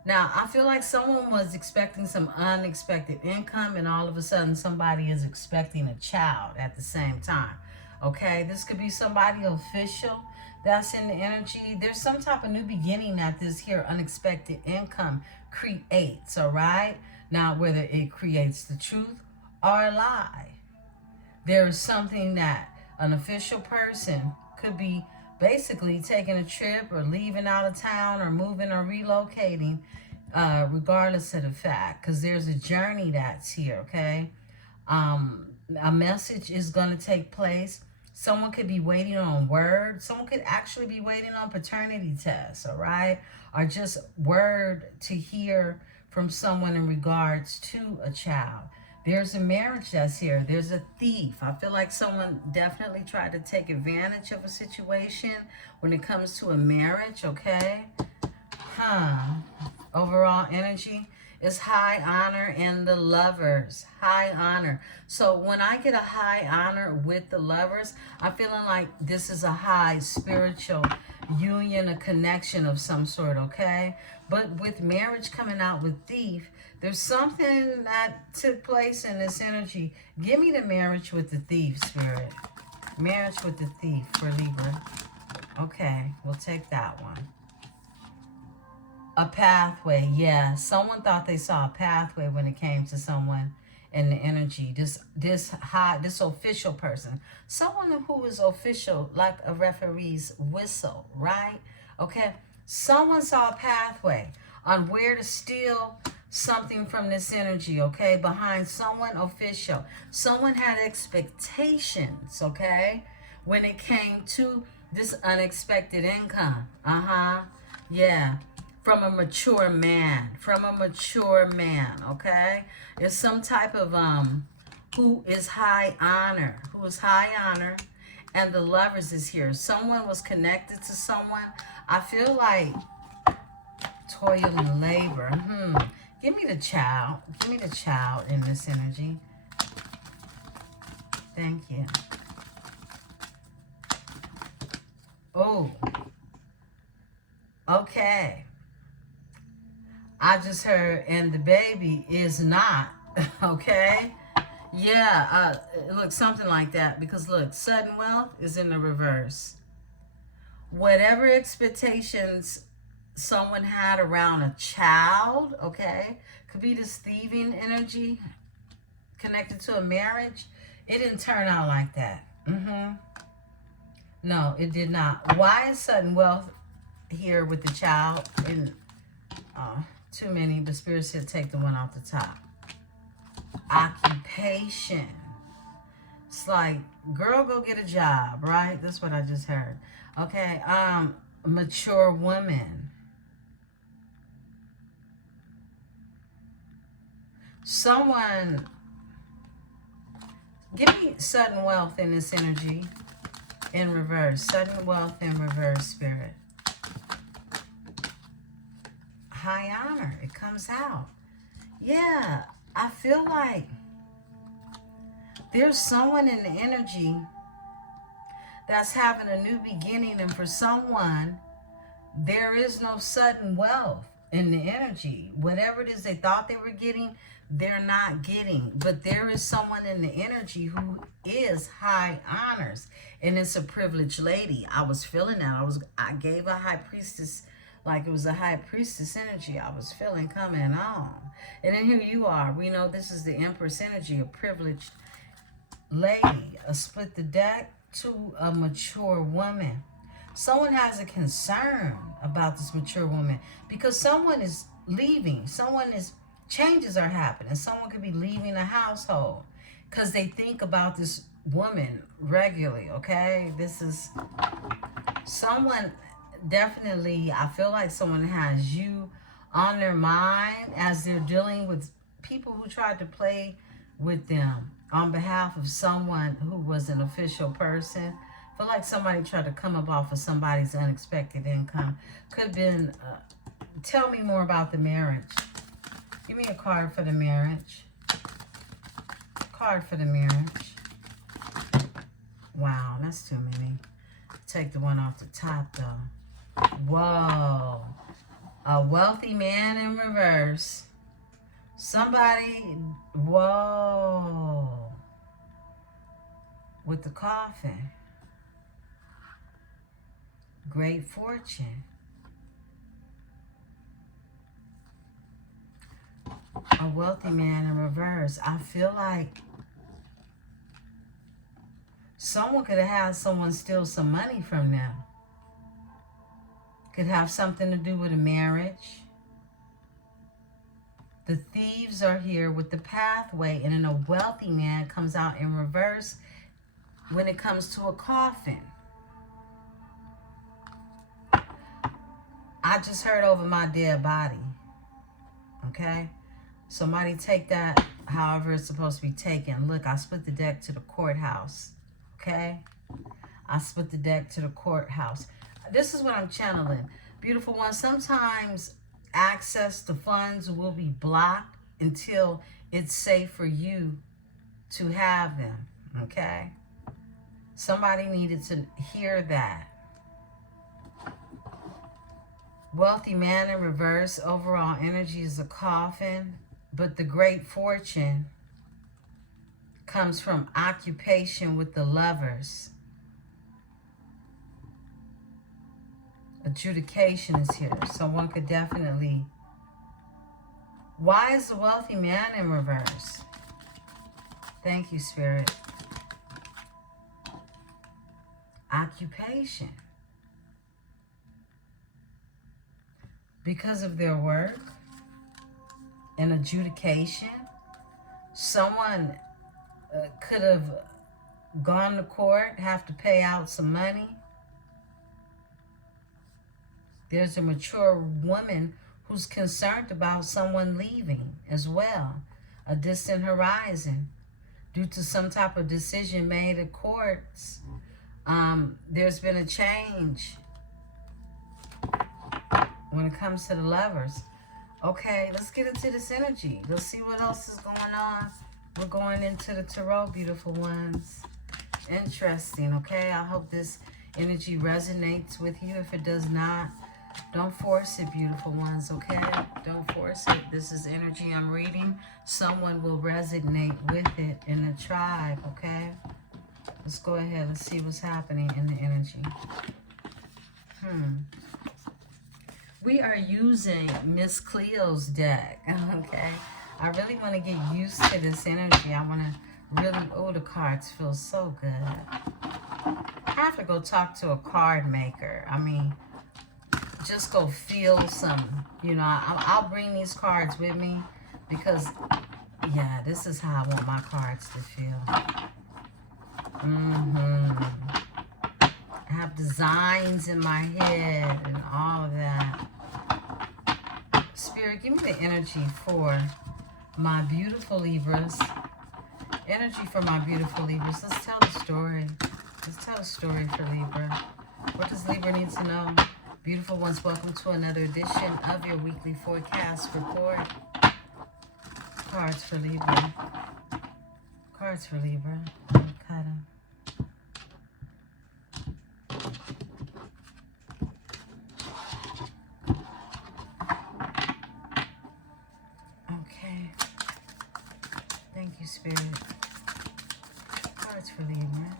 Now, I feel like someone was expecting some unexpected income, and all of a sudden somebody is expecting a child at the same time. Okay, this could be somebody official that's in the energy. There's some type of new beginning that this here unexpected income creates, all right? Now, whether it creates the truth or a lie. There is something that an official person could be basically taking a trip or leaving out of town or moving or relocating, regardless of the fact, because there's a journey that's here, okay? A message is going to take place. Someone could be waiting on word. Someone could actually be waiting on paternity tests, all right? Or just word to hear from someone in regards to a child. There's a marriage that's here. There's a thief. I feel like someone definitely tried to take advantage of a situation when it comes to a marriage, okay? Overall energy. It's high honor and the lovers. High honor. So when I get a high honor with the lovers, I'm feeling like this is a high spiritual union, a connection of some sort, okay? But with marriage coming out with thief, there's something that took place in this energy. Give me the marriage with the thief, Spirit. Marriage with the thief for Libra. Okay, we'll take that one. A pathway, yeah. Someone thought they saw a pathway when it came to someone in the energy. This official person. Someone who is official, like a referee's whistle, right? Okay. Someone saw a pathway on where to steal something from this energy, okay? Behind someone official. Someone had expectations, okay? When it came to this unexpected income. Yeah. From a mature man. Okay? It's some type of who is high honor. And the lovers is here. Someone was connected to someone. I feel like toil and labor. Give me the child. Give me the child in this energy. Thank you. Oh. Okay. I just heard, and the baby is not, okay? Yeah, look, something like that. Because, look, sudden wealth is in the reverse. Whatever expectations someone had around a child, okay? Could be this thieving energy connected to a marriage. It didn't turn out like that. No, it did not. Why is sudden wealth here with the child? And too many, but Spirit said take the one off the top. Occupation. It's like, girl, go get a job, right? That's what I just heard. Okay, mature woman. Someone, give me sudden wealth in this energy in reverse. Sudden wealth in reverse, Spirit. High honor. It comes out. Yeah, I feel like there's someone in the energy that's having a new beginning, and for someone, there is no sudden wealth in the energy. Whatever it is they thought they were getting, they're not getting. But there is someone in the energy who is high honors, and it's a privileged lady. I was feeling that. I gave a high priestess, like it was a high priestess energy I was feeling coming on. And then here you are. We know this is the Empress energy, a privileged lady. A split the deck to a mature woman. Someone has a concern about this mature woman because someone is leaving. Changes are happening. Someone could be leaving a household because they think about this woman regularly, okay? This is someone, definitely, I feel like someone has you on their mind as they're dealing with people who tried to play with them on behalf of someone who was an official person. I feel like somebody tried to come up off of somebody's unexpected income. Could have been, tell me more about the marriage. Give me a card for the marriage. Card for the marriage. Wow, that's too many. Take the one off the top, though. Whoa. A wealthy man in reverse. Somebody, whoa. With the coffin. Great fortune. A wealthy man in reverse. I feel like someone could have had someone steal some money from them. Could have something to do with a marriage. The thieves are here with the pathway, and then a wealthy man comes out in reverse when it comes to a coffin. I just heard over my dead body. Okay? Somebody take that however it's supposed to be taken. Look, I split the deck to the courthouse. Okay? I split the deck to the courthouse. This is what I'm channeling. Beautiful one, sometimes access to funds will be blocked until it's safe for you to have them, okay? Somebody needed to hear that. Wealthy man in reverse, overall energy is a coffin, but the great fortune comes from occupation with the lovers. Adjudication is here. Someone could definitely... Why is the wealthy man in reverse? Thank you, Spirit. Occupation. Because of their work and adjudication, someone could have gone to court, have to pay out some money. There's a mature woman who's concerned about someone leaving as well, a distant horizon, due to some type of decision made at courts. There's been a change when it comes to the lovers. Okay, let's get into this energy. Let's see what else is going on. We're going into the Tarot, beautiful ones. Interesting, okay? I hope this energy resonates with you. If it does not, don't force it, beautiful ones, okay? Don't force it. This is energy I'm reading. Someone will resonate with it in the tribe, okay? Let's go ahead. Let's see what's happening in the energy. We are using Miss Cleo's deck, okay? I really want to get used to this energy. I want to really... Oh, the cards feel so good. I have to go talk to a card maker. I mean, just go feel some, you know, I'll bring these cards with me because, yeah, this is how I want my cards to feel. I have designs in my head and all of that. Spirit, give me the energy for my beautiful Libras. Energy for my beautiful Libras. Let's tell the story. Let's tell a story for Libra. What does Libra need to know? Beautiful ones, welcome to another edition of your weekly forecast report. Cards for Libra. Cards for Libra. Cut them. Okay. Thank you, Spirit. Cards for Libra.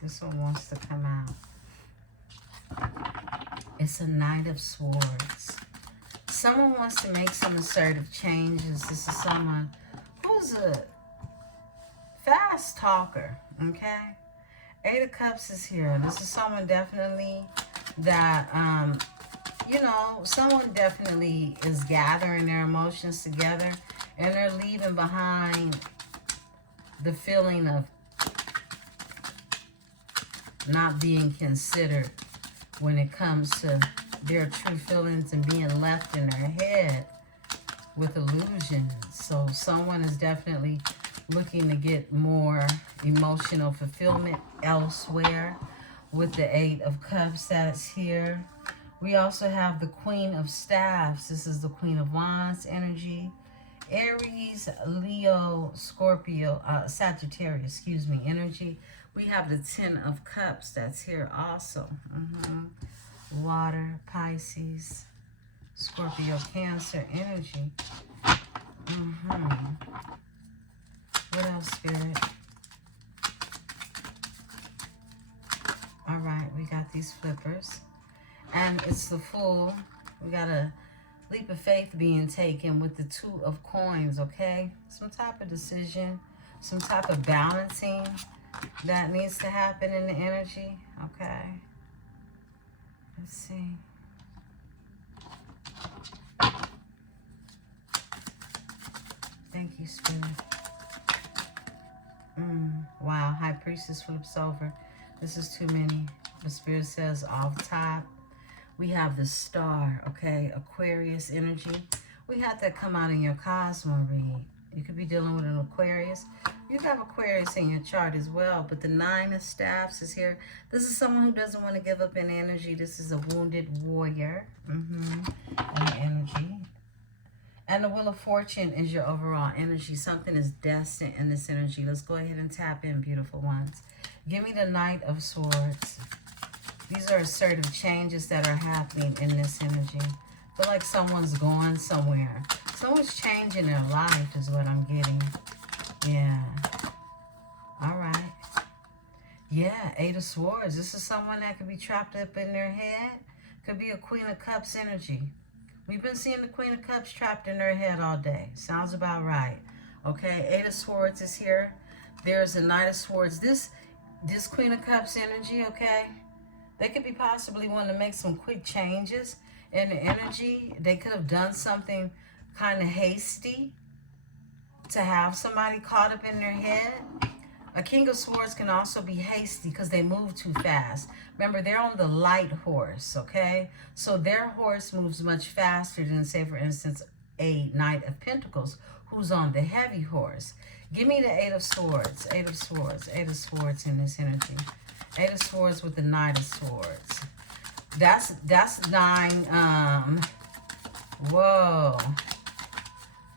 This one wants to come out. It's a Knight of Swords. Someone wants to make some assertive changes. This is someone who's a fast talker, okay? Eight of Cups is here. This is someone definitely that, you know, someone definitely is gathering their emotions together and they're leaving behind the feeling of not being considered when it comes to their true feelings and being left in their head with illusions. So someone is definitely looking to get more emotional fulfillment elsewhere with the Eight of Cups that's here. We also have the Queen of Staffs. This is the Queen of Wands energy. Aries, Leo, Scorpio, Sagittarius, excuse me, energy. We have the Ten of Cups that's here also. Water, Pisces, Scorpio, Cancer energy. What else, Spirit? All right, we got these flippers. And it's the Fool. We got a leap of faith being taken with the Two of Coins, okay? Some type of decision, some type of balancing that needs to happen in the energy, okay? Let's see. Thank you, Spirit. Wow, High Priestess flips over. This is too many. The Spirit says off top. We have the star, okay? Aquarius energy. We had that come out in your Cosmo read. You could be dealing with an Aquarius. You have Aquarius in your chart as well, but the Nine of Staffs is here. This is someone who doesn't want to give up in energy. This is a wounded warrior in the energy. And the Wheel of Fortune is your overall energy. Something is destined in this energy. Let's go ahead and tap in, beautiful ones. Give me the Knight of Swords. These are assertive changes that are happening in this energy. I feel like someone's going somewhere. Someone's changing their life is what I'm getting. Yeah. All right. Yeah, Eight of Swords. This is someone that could be trapped up in their head. Could be a Queen of Cups energy. We've been seeing the Queen of Cups trapped in their head all day. Sounds about right. Okay, Eight of Swords is here. There's a Knight of Swords. This Queen of Cups energy, okay? They could be possibly wanting to make some quick changes in the energy. They could have done something kind of hasty to have somebody caught up in their head. A King of Swords can also be hasty because they move too fast. Remember, they're on the light horse, okay? So their horse moves much faster than, say, for instance, a Knight of Pentacles who's on the heavy horse. Give me the Eight of Swords, Eight of Swords, Eight of Swords in this energy. Eight of Swords with the Knight of Swords. That's 9, whoa.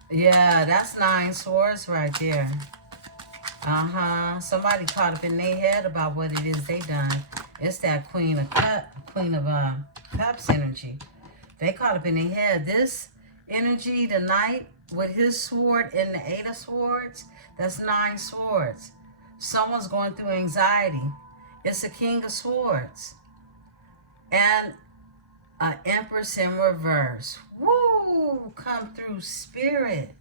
Yeah, that's 9 swords right there. Somebody caught up in their head about what it is they done. It's that Queen of Cups energy. They caught up in their head. This energy, the Knight with his sword and the Eight of Swords, that's 9 swords. Someone's going through anxiety. It's a King of Swords. And an Empress in reverse. Woo! Come through, Spirit.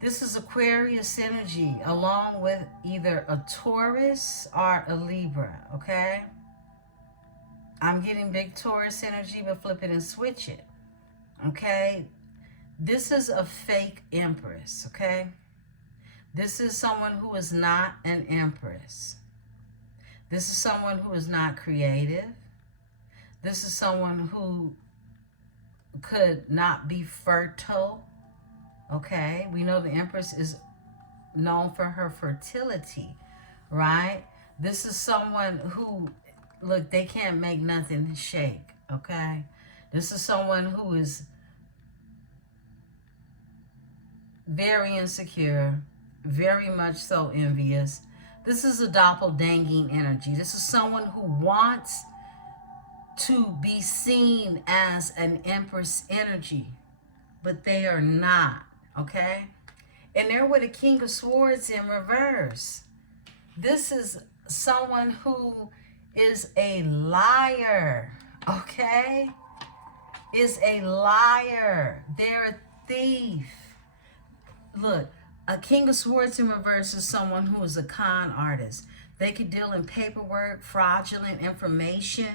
This is Aquarius energy along with either a Taurus or a Libra, okay? I'm getting big Taurus energy, but flip it and switch it, okay? This is a fake Empress, okay? This is someone who is not an Empress. This is someone who is not creative. This is someone who could not be fertile. Okay, we know the Empress is known for her fertility, right? This is someone who, look, they can't make nothing shake, okay? This is someone who is very insecure, very much so envious. This is a doppelganging energy. This is someone who wants to be seen as an Empress energy, but they are not. Okay? And they're with a King of Swords in reverse. This is someone who is a liar. Okay? Is a liar. They're a thief. Look, a King of Swords in reverse is someone who is a con artist. They could deal in paperwork, fraudulent information.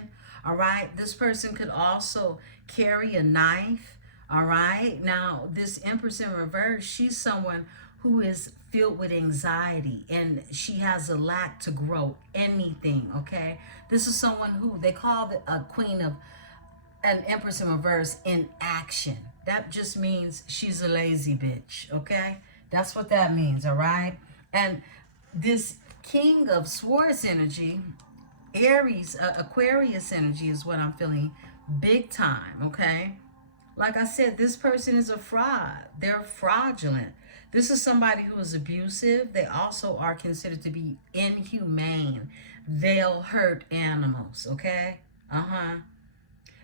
All right? This person could also carry a knife. All right. Now, this Empress in reverse, she's someone who is filled with anxiety and she has a lack to grow anything. Okay. This is someone who they call a Queen of an Empress in reverse in action. That just means she's a lazy bitch. Okay. That's what that means. All right. And this King of Swords energy, Aries, Aquarius energy is what I'm feeling big time. Okay. Like I said, this person is a fraud. They're fraudulent. This is somebody who is abusive. They also are considered to be inhumane. They'll hurt animals, okay?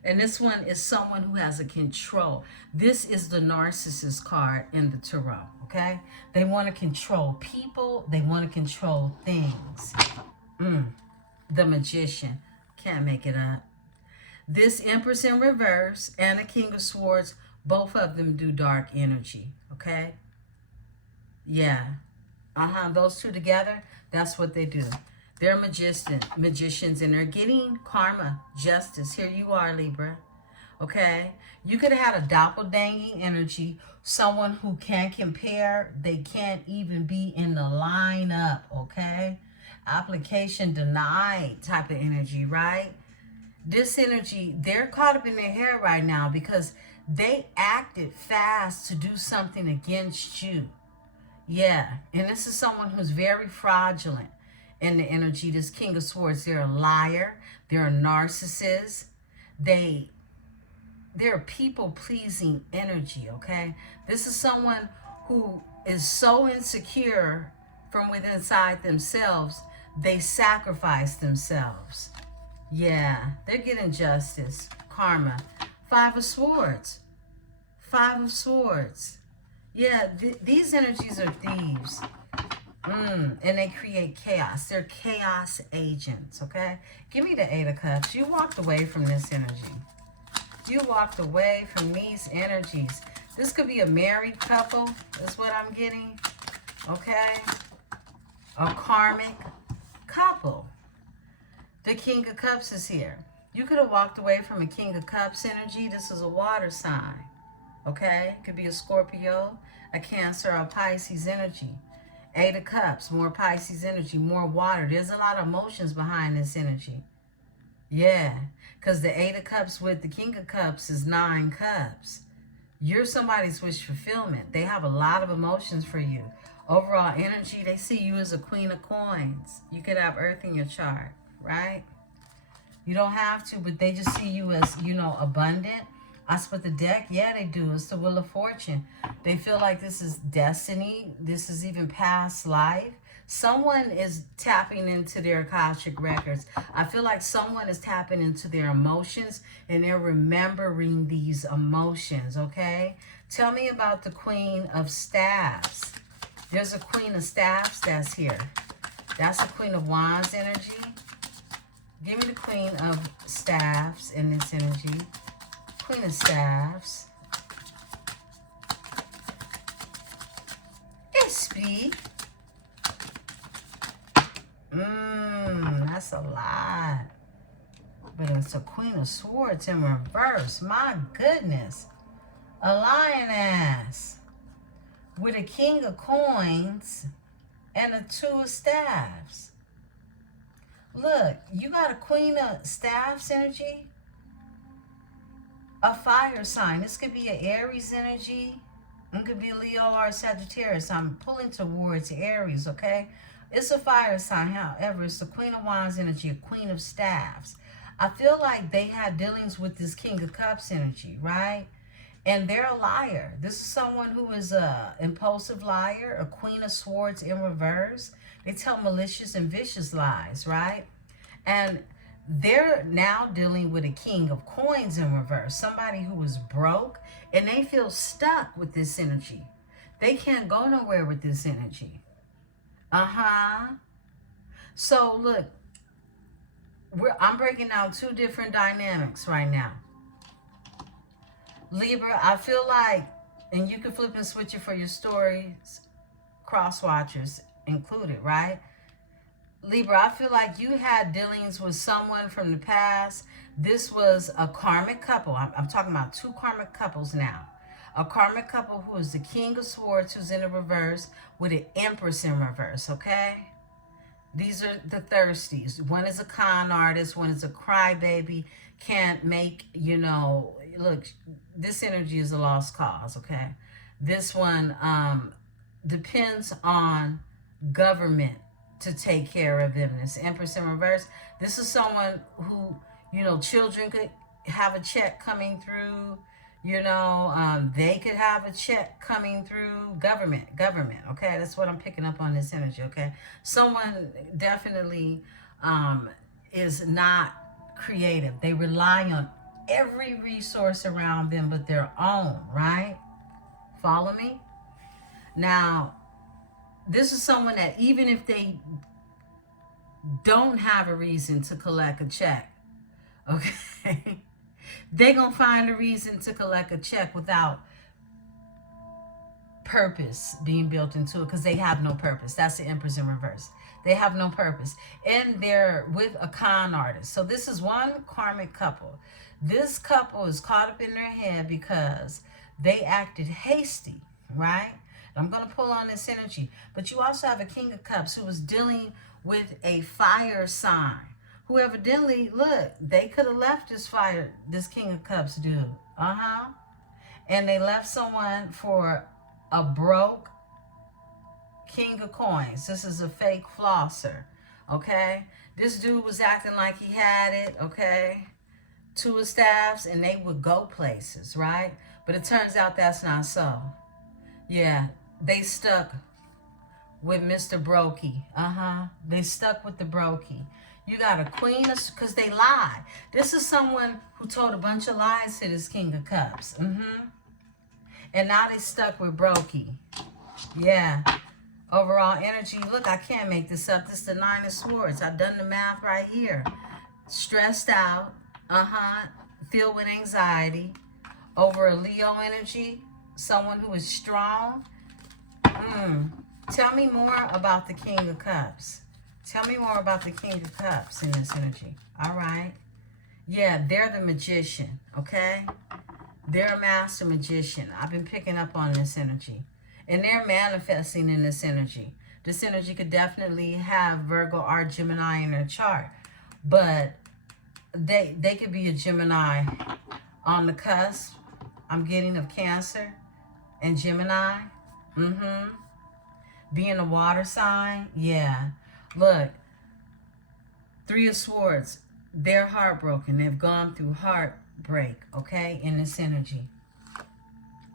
And this one is someone who has a control. This is the narcissist card in the Tarot, okay? They want to control people. They want to control things. The Magician. Can't make it up. This Empress in reverse and a King of Swords, both of them do dark energy, okay? Yeah. Those two together, that's what they do. They're magicians, and they're getting karma, justice. Here you are, Libra, okay? You could have had a doppelganging energy, someone who can't compare. They can't even be in the lineup, okay? Application denied type of energy, right? This energy, they're caught up in their hair right now because they acted fast to do something against you. Yeah, and this is someone who's very fraudulent in the energy. This King of Swords, they're a liar. They're a narcissist. They they're people pleasing energy. Okay, this is someone who is so insecure from within inside themselves. They sacrifice themselves. Yeah, they're getting justice, karma. Five of Swords. Five of Swords. Yeah, these energies are thieves. And they create chaos. They're chaos agents, okay? Give me the Eight of Cups. You walked away from this energy. You walked away from these energies. This could be a married couple, is what I'm getting, okay? A karmic couple. The King of Cups is here. You could have walked away from a King of Cups energy. This is a water sign, okay? It could be a Scorpio, a Cancer, or a Pisces energy. Eight of Cups, more Pisces energy, more water. There's a lot of emotions behind this energy. Yeah, because the Eight of Cups with the King of Cups is 9 cups. You're somebody's wish fulfillment. They have a lot of emotions for you. Overall energy, they see you as a Queen of Coins. You could have Earth in your chart, right? You don't have to, but they just see you as, you know, abundant. I split the deck. Yeah, they do. It's the Wheel of Fortune. They feel like this is destiny. This is even past life. Someone is tapping into their Akashic records. I feel like someone is tapping into their emotions and they're remembering these emotions, okay? Tell me about the Queen of Staffs. There's a Queen of Staffs that's here. That's the Queen of Wands energy. Give me the Queen of Staffs in this energy. Queen of Staffs. Esprit. That's a lot. But it's a Queen of Swords in reverse. My goodness. A lioness. With a King of Coins and a Two of Staffs. Look, you got a Queen of Staffs energy. A fire sign. This could be an Aries energy. It could be Leo or Sagittarius. I'm pulling towards Aries, okay? It's a fire sign. However, it's the Queen of Wands energy, a Queen of Staffs. I feel like they had dealings with this King of Cups energy, right? And they're a liar. This is someone who is a impulsive liar, a Queen of Swords in reverse. They tell malicious and vicious lies, right? And they're now dealing with a King of Coins in reverse, somebody who is broke, and they feel stuck with this energy. They can't go nowhere with this energy. So look, I'm breaking down two different dynamics right now. Libra, I feel like, and you can flip and switch it for your stories, cross watchers included, right? Libra, I feel like you had dealings with someone from the past. This was a karmic couple. I'm talking about two karmic couples now. A karmic couple who is the King of Swords, who's in the reverse, with an Empress in reverse, okay? These are the thirsties. One is a con artist. One is a crybaby. Can't make, you know, look, this energy is a lost cause, okay? This one depends on government to take care of them. This Empress in reverse. This is someone who, you know, children could have a check coming through. You know, they could have a check coming through government, okay? That's what I'm picking up on this energy, okay? Someone definitely is not creative. They rely on every resource around them but their own, right? Follow me? Now, this is someone that even if they don't have a reason to collect a check, okay? They're going to find a reason to collect a check without purpose being built into it because they have no purpose. That's the Empress in reverse. They have no purpose. And they're with a con artist. So this is one karmic couple. This couple is caught up in their head because they acted hasty, right? I'm going to pull on this energy. But you also have a King of Cups who was dealing with a fire sign who evidently, look, they could have left this fire, this King of Cups dude. And they left someone for a broke King of Coins. This is a fake flosser, okay? This dude was acting like he had it, okay? Two of staffs, and they would go places, right? But it turns out that's not so. Yeah, they stuck with Mr. Brokey. They stuck with the Brokey. You got a queen, because they lied. This is someone who told a bunch of lies to this King of Cups. And now they stuck with Brokey. Yeah. Overall energy. Look, I can't make this up. This is the Nine of Swords. I've done the math right here. Stressed out. Filled with anxiety. Over a Leo energy. Someone who is strong. Tell me more about the King of Cups. Tell me more about the King of Cups in this energy. All right. Yeah, they're the magician, okay? They're a master magician. I've been picking up on this energy. And they're manifesting in this energy. This energy could definitely have Virgo or Gemini in their chart. But they could be a Gemini on the cusp. I'm getting of Cancer and Gemini. Being a water sign. Yeah. Look. Three of Swords. They're heartbroken. They've gone through heartbreak, okay, in this energy.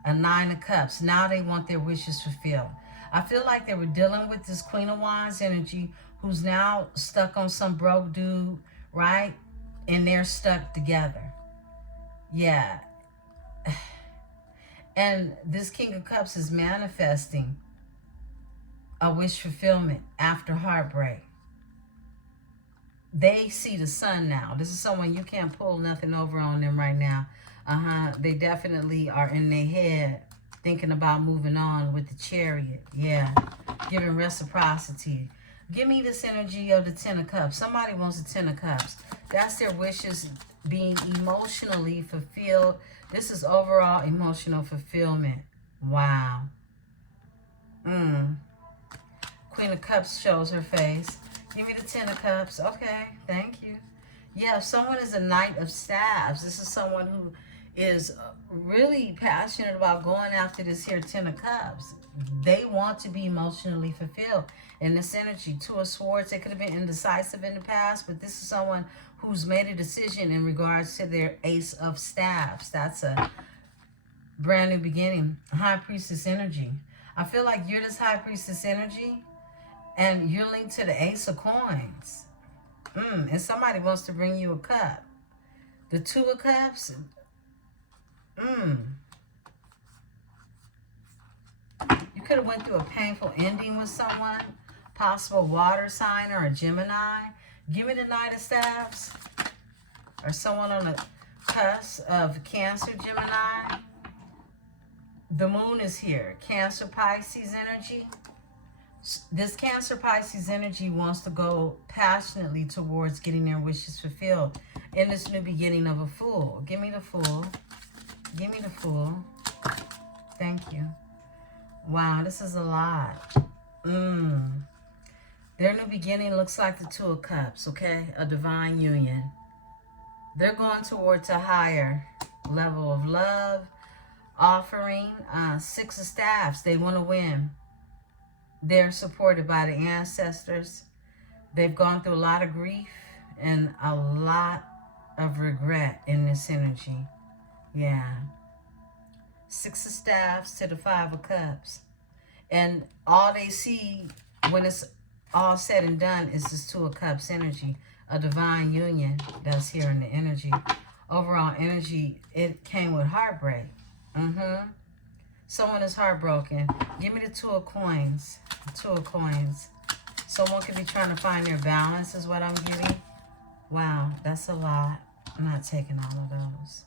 A Nine of Cups. Now they want their wishes fulfilled. I feel like they were dealing with this Queen of Wands energy who's now stuck on some broke dude, right? And they're stuck together. Yeah. And this King of Cups is manifesting a wish fulfillment after heartbreak. They see the sun now. This is someone you can't pull nothing over on them right now. They definitely are in their head thinking about moving on with the Chariot. Yeah. Giving reciprocity. Give me this energy of the Ten of Cups. Somebody wants the Ten of Cups. That's their wishes being emotionally fulfilled. This is overall emotional fulfillment. Wow. Queen of Cups shows her face. Give me the Ten of Cups. Okay, thank you. Yeah, if someone is a Knight of Staves, this is someone who is really passionate about going after this here Ten of Cups. They want to be emotionally fulfilled in this energy. Two of Swords, they could have been indecisive in the past, but this is someone who's made a decision in regards to their Ace of Staves. That's a brand new beginning. High Priestess energy. I feel like you're this High Priestess energy, and you're linked to the Ace of Coins. And somebody wants to bring you a cup. The Two of Cups. You could have went through a painful ending with someone. Possible water sign or a Gemini. Give me the Knight of Staves. Or someone on the cusp of Cancer, Gemini. The moon is here. Cancer, Pisces energy. This Cancer, Pisces energy wants to go passionately towards getting their wishes fulfilled in this new beginning of a Fool. Give me the Fool. Give me the Fool. Thank you. Wow, this is a lot. Their new beginning looks like the Two of Cups, okay? A divine union. They're going towards a higher level of love, offering. Six of Staves, they want to win. They're supported by the ancestors. They've gone through a lot of grief and a lot of regret in this energy. Yeah. Six of Staves to the Five of Cups. And all they see when it's all said and done is this Two of Cups energy. A divine union that's here in the energy. Overall energy, it came with heartbreak. Someone is heartbroken. Give me the Two of Coins. Two of Coins. Someone could be trying to find their balance is what I'm getting. Wow, that's a lot. I'm not taking all of those.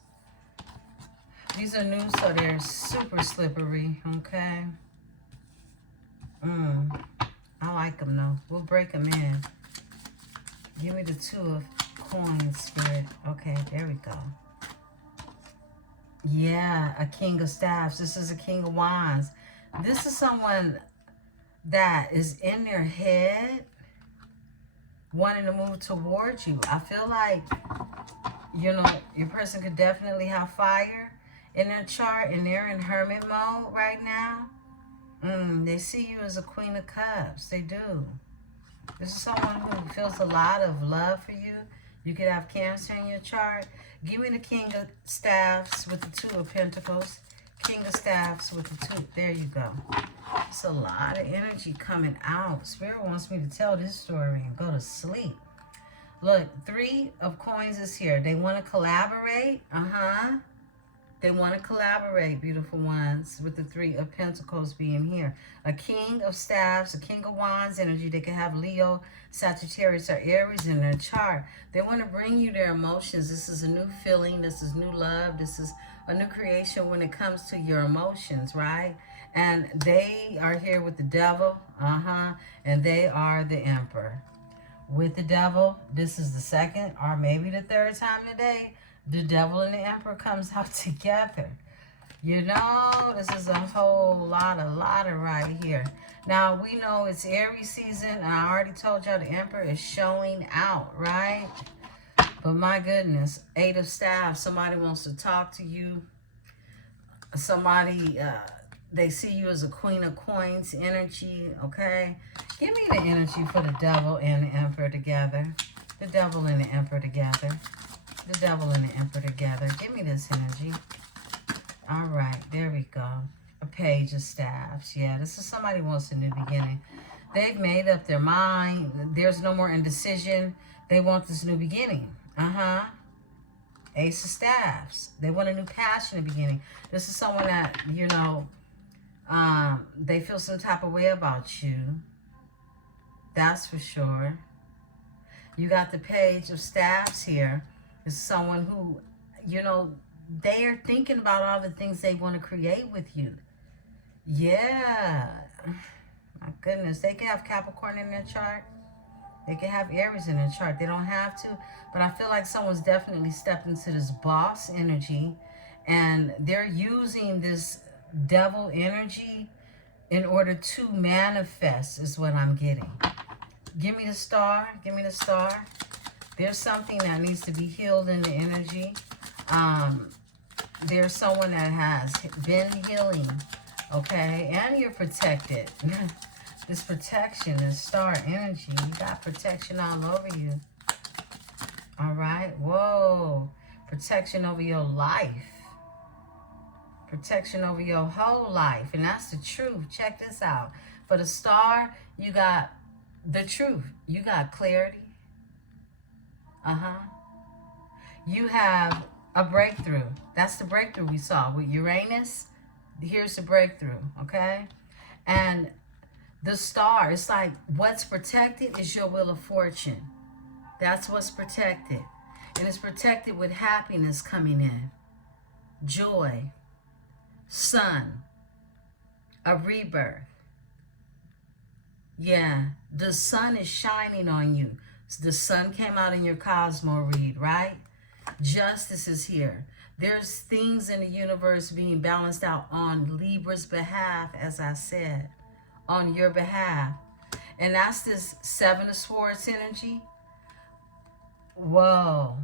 These are new, so they're super slippery, okay? I like them, though. We'll break them in. Give me the Two of Coins, Spirit. Okay, there we go. Yeah, a King of Staves. This is a King of Wands. This is someone that is in their head wanting to move towards you. I feel like, you know, your person could definitely have fire in their chart, and they're in hermit mode right now. They see you as a Queen of Cups. They do. This is someone who feels a lot of love for you. You could have Cancer in your chart. Give me the King of Staffs with the Two of Pentacles. King of Staffs with the Two. There you go. It's a lot of energy coming out. Spirit wants me to tell this story and go to sleep. Look, Three of Coins is here. They want to collaborate. They want to collaborate, beautiful ones, with the Three of Pentacles being here. A King of Staffs, a King of Wands energy. They could have Leo, Sagittarius, or Aries in their chart. They want to bring you their emotions. This is a new feeling. This is new love. This is a new creation when it comes to your emotions, right? And they are here with the Devil, and they are the Emperor. With the Devil, this is the second or maybe the third time today the Devil and the Emperor comes out together. You know, this is a whole lot of right here. Now, we know it's Aries season, and I already told y'all the Emperor is showing out, right? But my goodness, Eight of Staffs, somebody wants to talk to you. Somebody, they see you as a Queen of Coins energy, okay? Give me the energy for the Devil and the Emperor together. The Devil and the Emperor together. The Devil and the Emperor together. Give me this energy. All right, there we go. A Page of Staffs. Yeah, this is somebody who wants a new beginning. They've made up their mind. There's no more indecision. They want this new beginning. Ace of Staffs. They want a new passionate beginning. This is someone that, you know, they feel some type of way about you. That's for sure. You got the Page of Staffs here. It's someone who, you know, they are thinking about all the things they want to create with you. Yeah. My goodness. They can have Capricorn in their chart. They can have Aries in their chart. They don't have to. But I feel like someone's definitely stepped into this boss energy. And they're using this Devil energy in order to manifest is what I'm getting. Give me the Star. Give me the Star. There's something that needs to be healed in the energy. There's someone that has been healing, okay? And you're protected. This protection, this Star energy, you got protection all over you. All right? Whoa. Protection over your life. Protection over your whole life. And that's the truth. Check this out. For the Star, you got the truth. You got clarity. You have a breakthrough. That's the breakthrough we saw with Uranus. Here's the breakthrough, okay? And the Star, it's like what's protected is your wheel of fortune. That's what's protected. And it's protected with happiness coming in. Joy. Sun. A rebirth. Yeah. The sun is shining on you. The sun came out in your Cosmo read, right? Justice is here. There's things in the universe being balanced out on Libra's behalf, as I said, on your behalf. And that's this Seven of Swords energy. Whoa.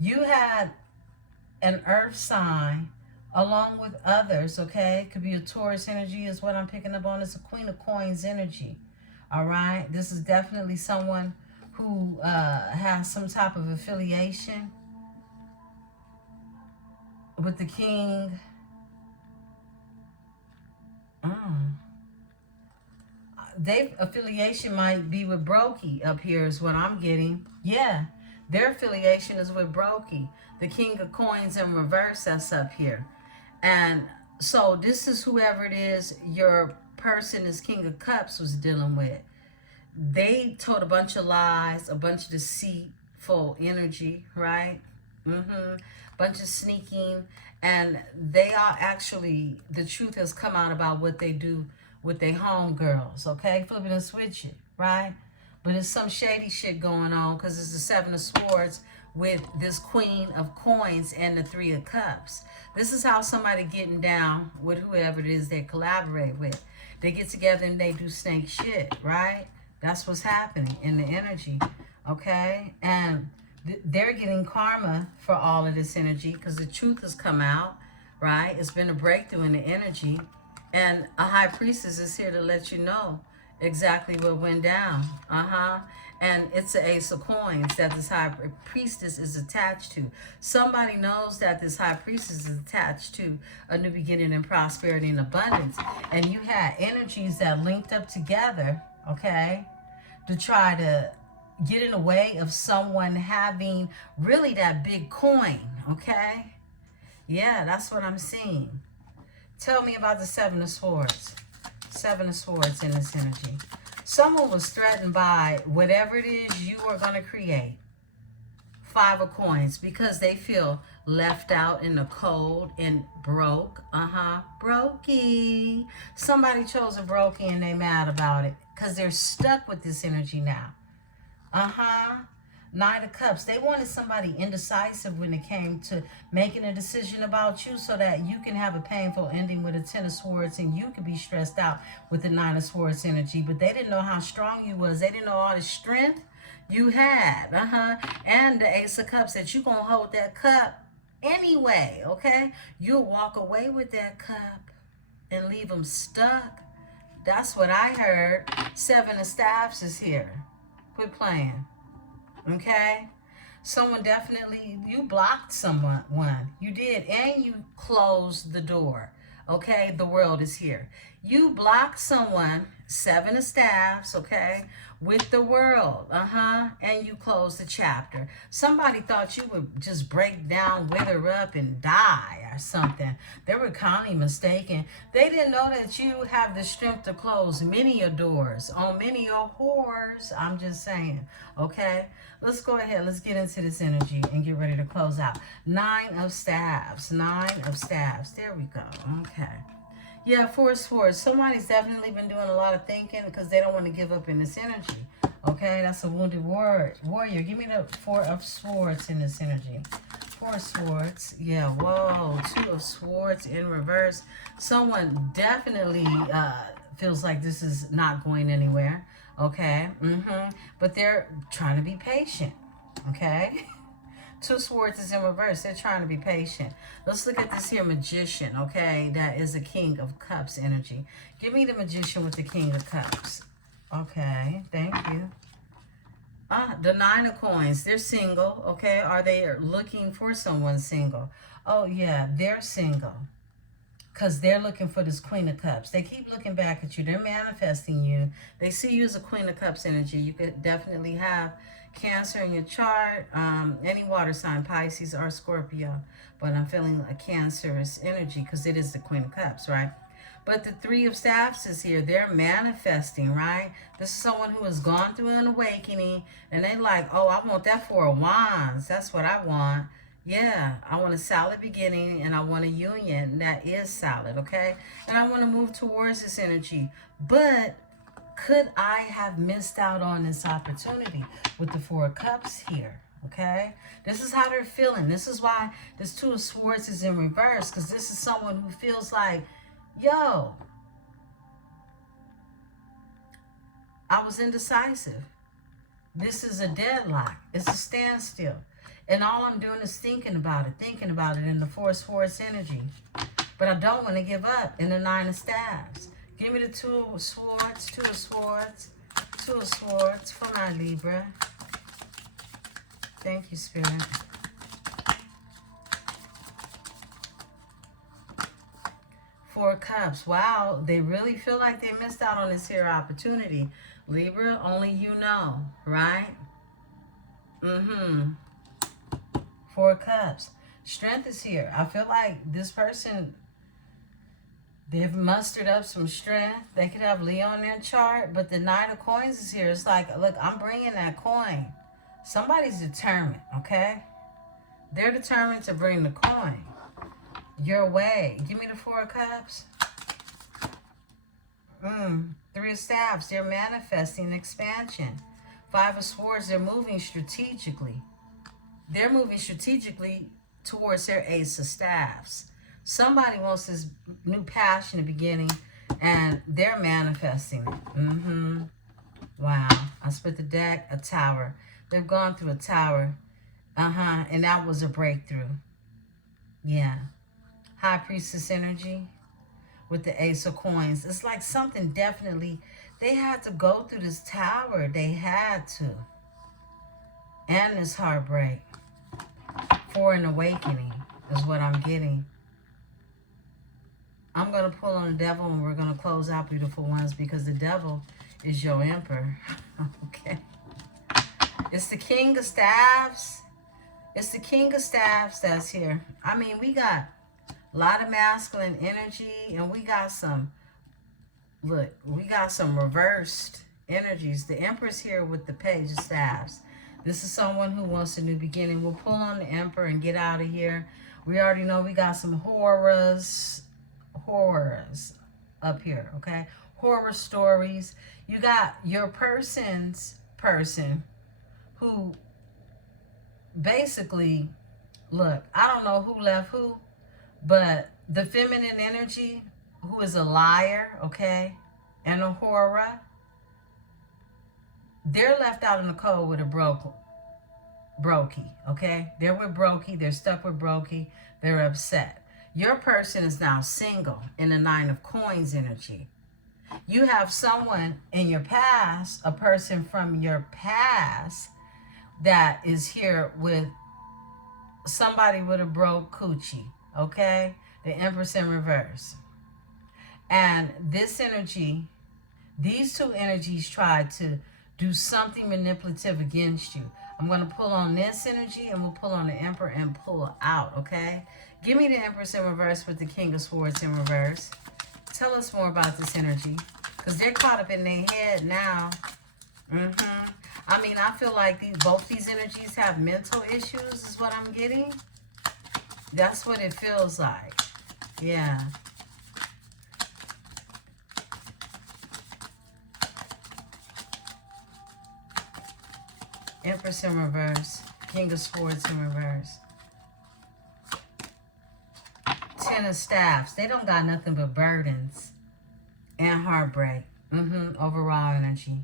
You had an earth sign along with others, okay? It could be a Taurus energy is what I'm picking up on. It's a Queen of Coins energy, all right? This is definitely someone who has some type of affiliation with the King. Their affiliation might be with Brokey up here is what I'm getting. Yeah, their affiliation is with Brokey. The King of Coins in reverse, that's up here. And so this is whoever it is your person is King of Cups was dealing with. They told a bunch of lies, a bunch of deceitful energy, right? Bunch of sneaking. And they are actually, the truth has come out about what they do with their homegirls, okay? Flipping and switching, right? But there's some shady shit going on because it's the Seven of Swords with this Queen of Coins and the Three of Cups. This is how somebody getting down with whoever it is they collaborate with. They get together and they do snake shit, right? That's what's happening in the energy, okay? And they're getting karma for all of this energy because the truth has come out, right? It's been a breakthrough in the energy. And a high priestess is here to let you know exactly what went down. And it's an ace of coins that this high priestess is attached to. Somebody knows that this high priestess is attached to a new beginning in prosperity and abundance. And you had energies that linked up together, okay, to try to get in the way of someone having really that big coin, okay? Yeah, that's what I'm seeing. Tell me about the Seven of Swords. Seven of Swords in this energy. Someone was threatened by whatever it is you are going to create. Five of Coins, because they feel left out in the cold and broke. Brokey. Somebody chose a brokey and they mad about it because they're stuck with this energy now. Nine of Cups. They wanted somebody indecisive when it came to making a decision about you so that you can have a painful ending with a Ten of Swords and you could be stressed out with the Nine of Swords energy. But they didn't know how strong you was. They didn't know all the strength you had. And the Ace of Cups, that you going to hold that cup anyway, okay? You'll walk away with that cup and leave them stuck. That's what I heard. Seven of Staffs is here. Quit playing. Okay? Someone definitely, you blocked someone. You did. And you closed the door. Okay? The world is here. You blocked someone, Seven of Staffs, okay, with the world. And you closed the chapter. Somebody thought you would just break down, wither up, and die or something. They were kindly mistaken. They didn't know that you have the strength to close many of doors on many of whores. I'm just saying, okay? Let's go ahead. Let's get into this energy and get ready to close out. Nine of Staffs. Nine of Staffs. There we go. Okay. Yeah, Four of Swords. Somebody's definitely been doing a lot of thinking because they don't want to give up in this energy. Okay, that's a wounded warrior. Give me the Four of Swords in this energy. Four of Swords. Yeah, whoa. Two of Swords in reverse. Someone definitely feels like this is not going anywhere. Okay, but they're trying to be patient. Okay. Two of Swords is in reverse. They're trying to be patient. Let's look at this here Magician, okay? That is a King of Cups energy. Give me the Magician with the King of Cups. Okay, thank you. The Nine of Coins. They're single, okay? Are they looking for someone single? Oh, yeah, they're single. Because they're looking for this Queen of Cups. They keep looking back at you. They're manifesting you. They see you as a Queen of Cups energy. You could definitely have Cancer in your chart, any water sign, Pisces or Scorpio. But I'm feeling a Cancerous energy because it is the Queen of Cups, right? But the Three of Staffs is here. They're manifesting, right? This is someone who has gone through an awakening. And they're like, oh, I want that Four of Wands. That's what I want. Yeah, I want a solid beginning and I want a union that is solid, okay? And I want to move towards this energy. But could I have missed out on this opportunity with the Four of Cups here, okay? This is how they're feeling. This is why this Two of Swords is in reverse, because this is someone who feels like, yo, I was indecisive. This is a deadlock. It's a standstill. And all I'm doing is thinking about it in the Four of Swords energy. But I don't want to give up in the Nine of Staffs. Give me the Two of Swords, Two of Swords, Two of Swords for my Libra. Thank you, Spirit. Four of Cups. Wow, they really feel like they missed out on this here opportunity. Libra, only you know, right? Four of Cups. Strength is here. I feel like this person, they've mustered up some strength. They could have Leo in their chart, but the Nine of Coins is here. It's like, look, I'm bringing that coin. Somebody's determined, okay? They're determined to bring the coin your way. Give me the Four of Cups. Three of Staffs. They're manifesting expansion. Five of Swords. They're moving strategically. They're moving strategically towards their Ace of Staffs. Somebody wants this new passionate beginning, and they're manifesting it. Wow. I split the deck, a Tower. They've gone through a tower. And that was a breakthrough. Yeah. High Priestess energy with the Ace of Coins. It's like something definitely, they had to go through this tower. They had to. And this heartbreak. For an awakening is what I'm getting. I'm going to pull on the devil and we're going to close out, beautiful ones, because the devil is your emperor. Okay. It's the King of Staves. It's the King of Staves that's here. I mean, we got a lot of masculine energy and we got some, look, we got some reversed energies. The Empress here with the Page of Staves. This is someone who wants a new beginning. We'll pull on the Emperor and get out of here. We already know we got some horrors up here, okay? Horror stories. You got your person's person who basically, look, I don't know who left who, but the feminine energy, who is a liar, okay, and a horror, they're left out in the cold with a brokey, okay? They're with brokey. They're stuck with brokey. They're upset. Your person is now single in the Nine of Coins energy. You have someone in your past, a person from your past, that is here with somebody with a broke coochie, okay? The Empress in reverse. And this energy, these two energies tried to do something manipulative against you. I'm going to pull on this energy and we'll pull on the Emperor and pull out, okay? Give me the Empress in reverse with the King of Swords in reverse. Tell us more about this energy, because they're caught up in their head now. I mean, I feel like both these energies have mental issues is what I'm getting. That's what it feels like. Yeah. Empress in reverse. King of Swords in reverse. Ten of Staffs. They don't got nothing but burdens and heartbreak. Overall energy.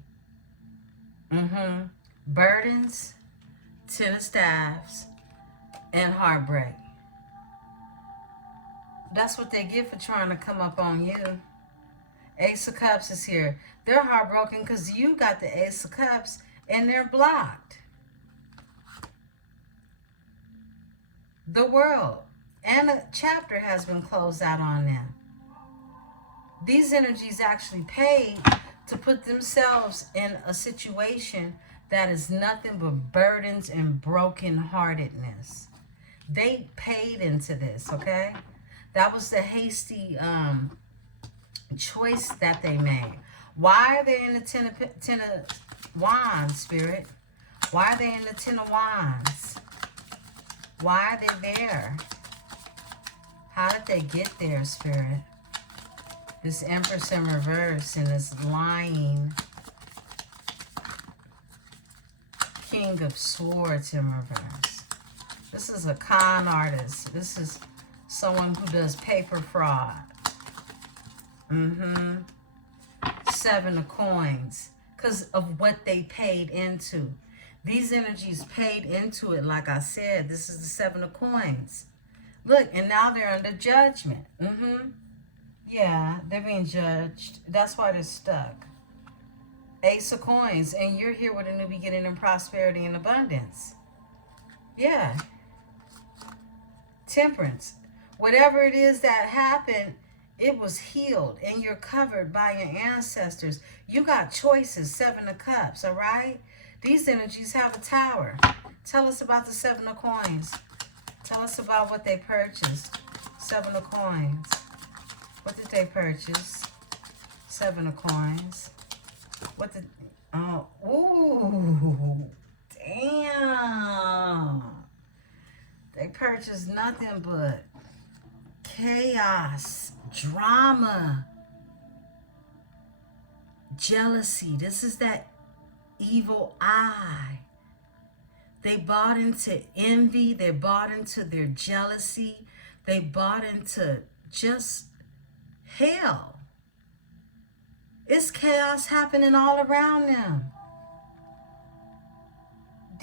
Burdens, Ten of Staffs, and heartbreak. That's what they get for trying to come up on you. Ace of Cups is here. They're heartbroken because you got the Ace of Cups and they're blocked. The World. And a chapter has been closed out on them. These energies actually paid to put themselves in a situation that is nothing but burdens and brokenheartedness. They paid into this, okay? That was the hasty choice that they made. Why are they in the Ten of Wands, Spirit? Why are they in the Ten of Wands? Why are they there? How did they get there, Spirit? This Empress in reverse and this lying King of Swords in reverse. This is a con artist. This is someone who does paper fraud. Seven of Coins. Because of what they paid into. These energies paid into it, like I said. This is the Seven of Coins. Look, and now they're under judgment. Yeah, they're being judged. That's why they're stuck. Ace of Coins. And you're here with a new beginning in prosperity and abundance. Yeah. Temperance. Whatever it is that happened, it was healed. And you're covered by your ancestors. You got choices. Seven of Cups, all right? These energies have a tower. Tell us about the Seven of Coins. Tell us about what they purchased. Seven of Coins. What did they purchase? Seven of Coins. What did... Oh, ooh. Damn. They purchased nothing but chaos, drama, jealousy. This is that evil eye. They bought into envy. They bought into their jealousy. They bought into just hell. It's chaos happening all around them.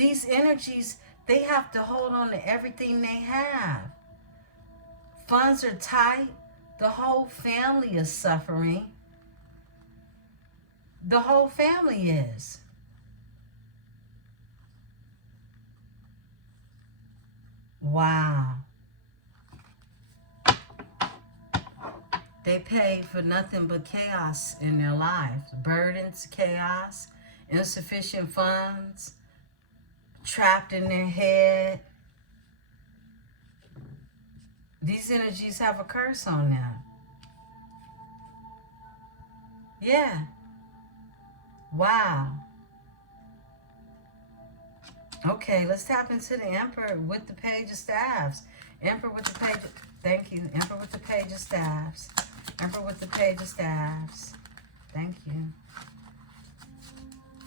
These energies, they have to hold on to everything they have. Funds are tight. The whole family is suffering. The whole family is. Wow. They pay for nothing but chaos in their lives. Burdens, chaos, insufficient funds, trapped in their head. These energies have a curse on them. Yeah. Wow. Okay, let's tap into the Emperor with the Page of Staves. Emperor with the Page. Thank you. Emperor with the Page of Staves. Emperor with the Page of Staves. Thank you.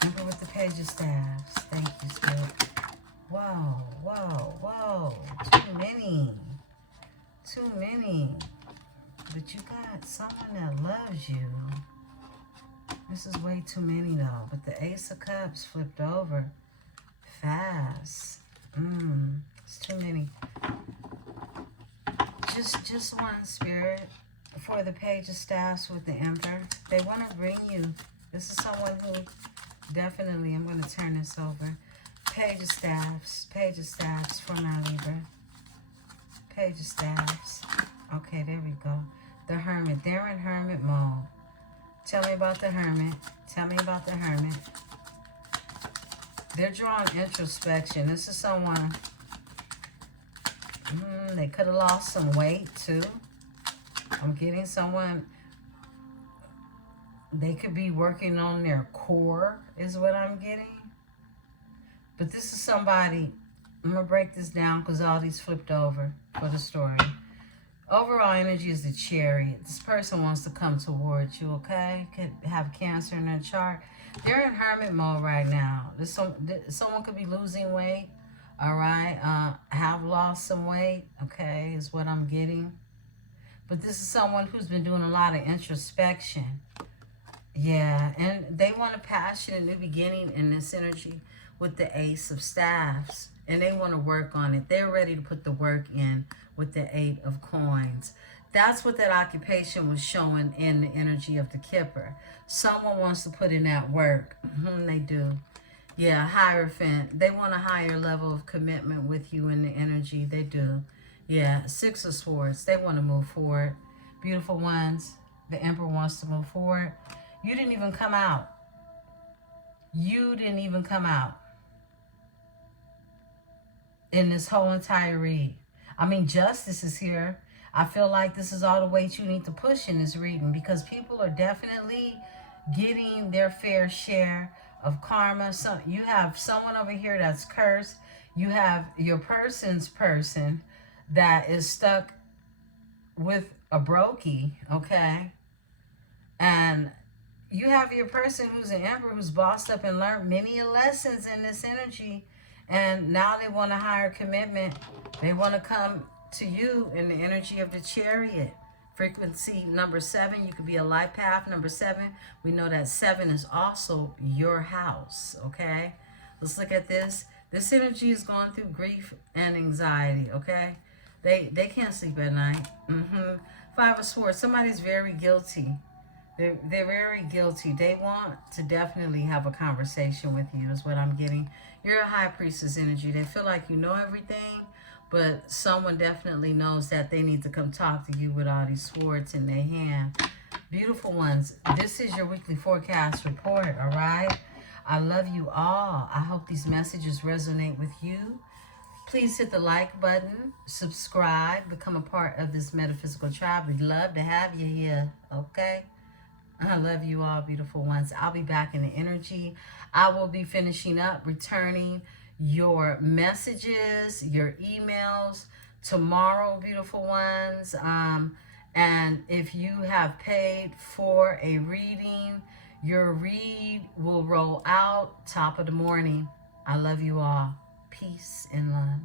Emperor with the Page of Staves. Thank you, Spirit. Whoa, whoa, whoa. Too many. Too many. But you got someone that loves you. This is way too many, though. But the Ace of Cups flipped over fast. It's too many. Just one, Spirit, for the Page of Staves with the Emperor. They want to bring you. This is someone who definitely, I'm going to turn this over. Page of Staves. Page of Staves for my Libra. Page of Staves. Okay, there we go. The Hermit. They're in Hermit mode. Tell me about the Hermit. Tell me about the Hermit. They're drawing introspection. This is someone, they could have lost some weight too. I'm getting someone, they could be working on their core is what I'm getting. But this is somebody, I'm going to break this down because all these flipped over for the story. Overall energy is the Chariot. This person wants to come towards you, okay? Could have Cancer in their chart. They're in Hermit mode right now. Someone could be losing weight, all right? Have lost some weight, okay, is what I'm getting. But this is someone who's been doing a lot of introspection. Yeah, and they want a passionate new beginning in this energy with the Ace of Staves. And they want to work on it. They're ready to put the work in with the 8 of Coins. That's what that occupation was showing in the energy of the Kipper. Someone wants to put in that work. They do. Yeah, Hierophant. They want a higher level of commitment with you in the energy. They do. Yeah, 6 of Swords. They want to move forward. Beautiful ones. The Emperor wants to move forward. You didn't even come out. You didn't even come out in this whole entire read. I mean, justice is here. I feel like this is all the weight you need to push in this reading because people are definitely getting their fair share of karma. So you have someone over here that's cursed. You have your person's person that is stuck with a brokey, okay? And you have your person who's an Emperor who's bossed up and learned many lessons in this energy. And now they want a higher commitment. They want to come to you in the energy of the Chariot. Frequency number 7. You could be a life path number 7. We know that 7 is also your house. Okay. Let's look at this. This energy is going through grief and anxiety. Okay. They can't sleep at night. 5 of Swords. Somebody's very guilty. They're very guilty. They want to definitely have a conversation with you is what I'm getting. You're a High Priestess energy. They feel like you know everything, but someone definitely knows that they need to come talk to you with all these swords in their hand. Beautiful ones. This is your weekly forecast report, all right? I love you all. I hope these messages resonate with you. Please hit the like button, subscribe, become a part of this metaphysical tribe. We'd love to have you here, okay? I love you all, beautiful ones. I'll be back in the energy. I will be finishing up, returning your messages, your emails tomorrow, beautiful ones. And if you have paid for a reading, your read will roll out top of the morning. I love you all. Peace and love.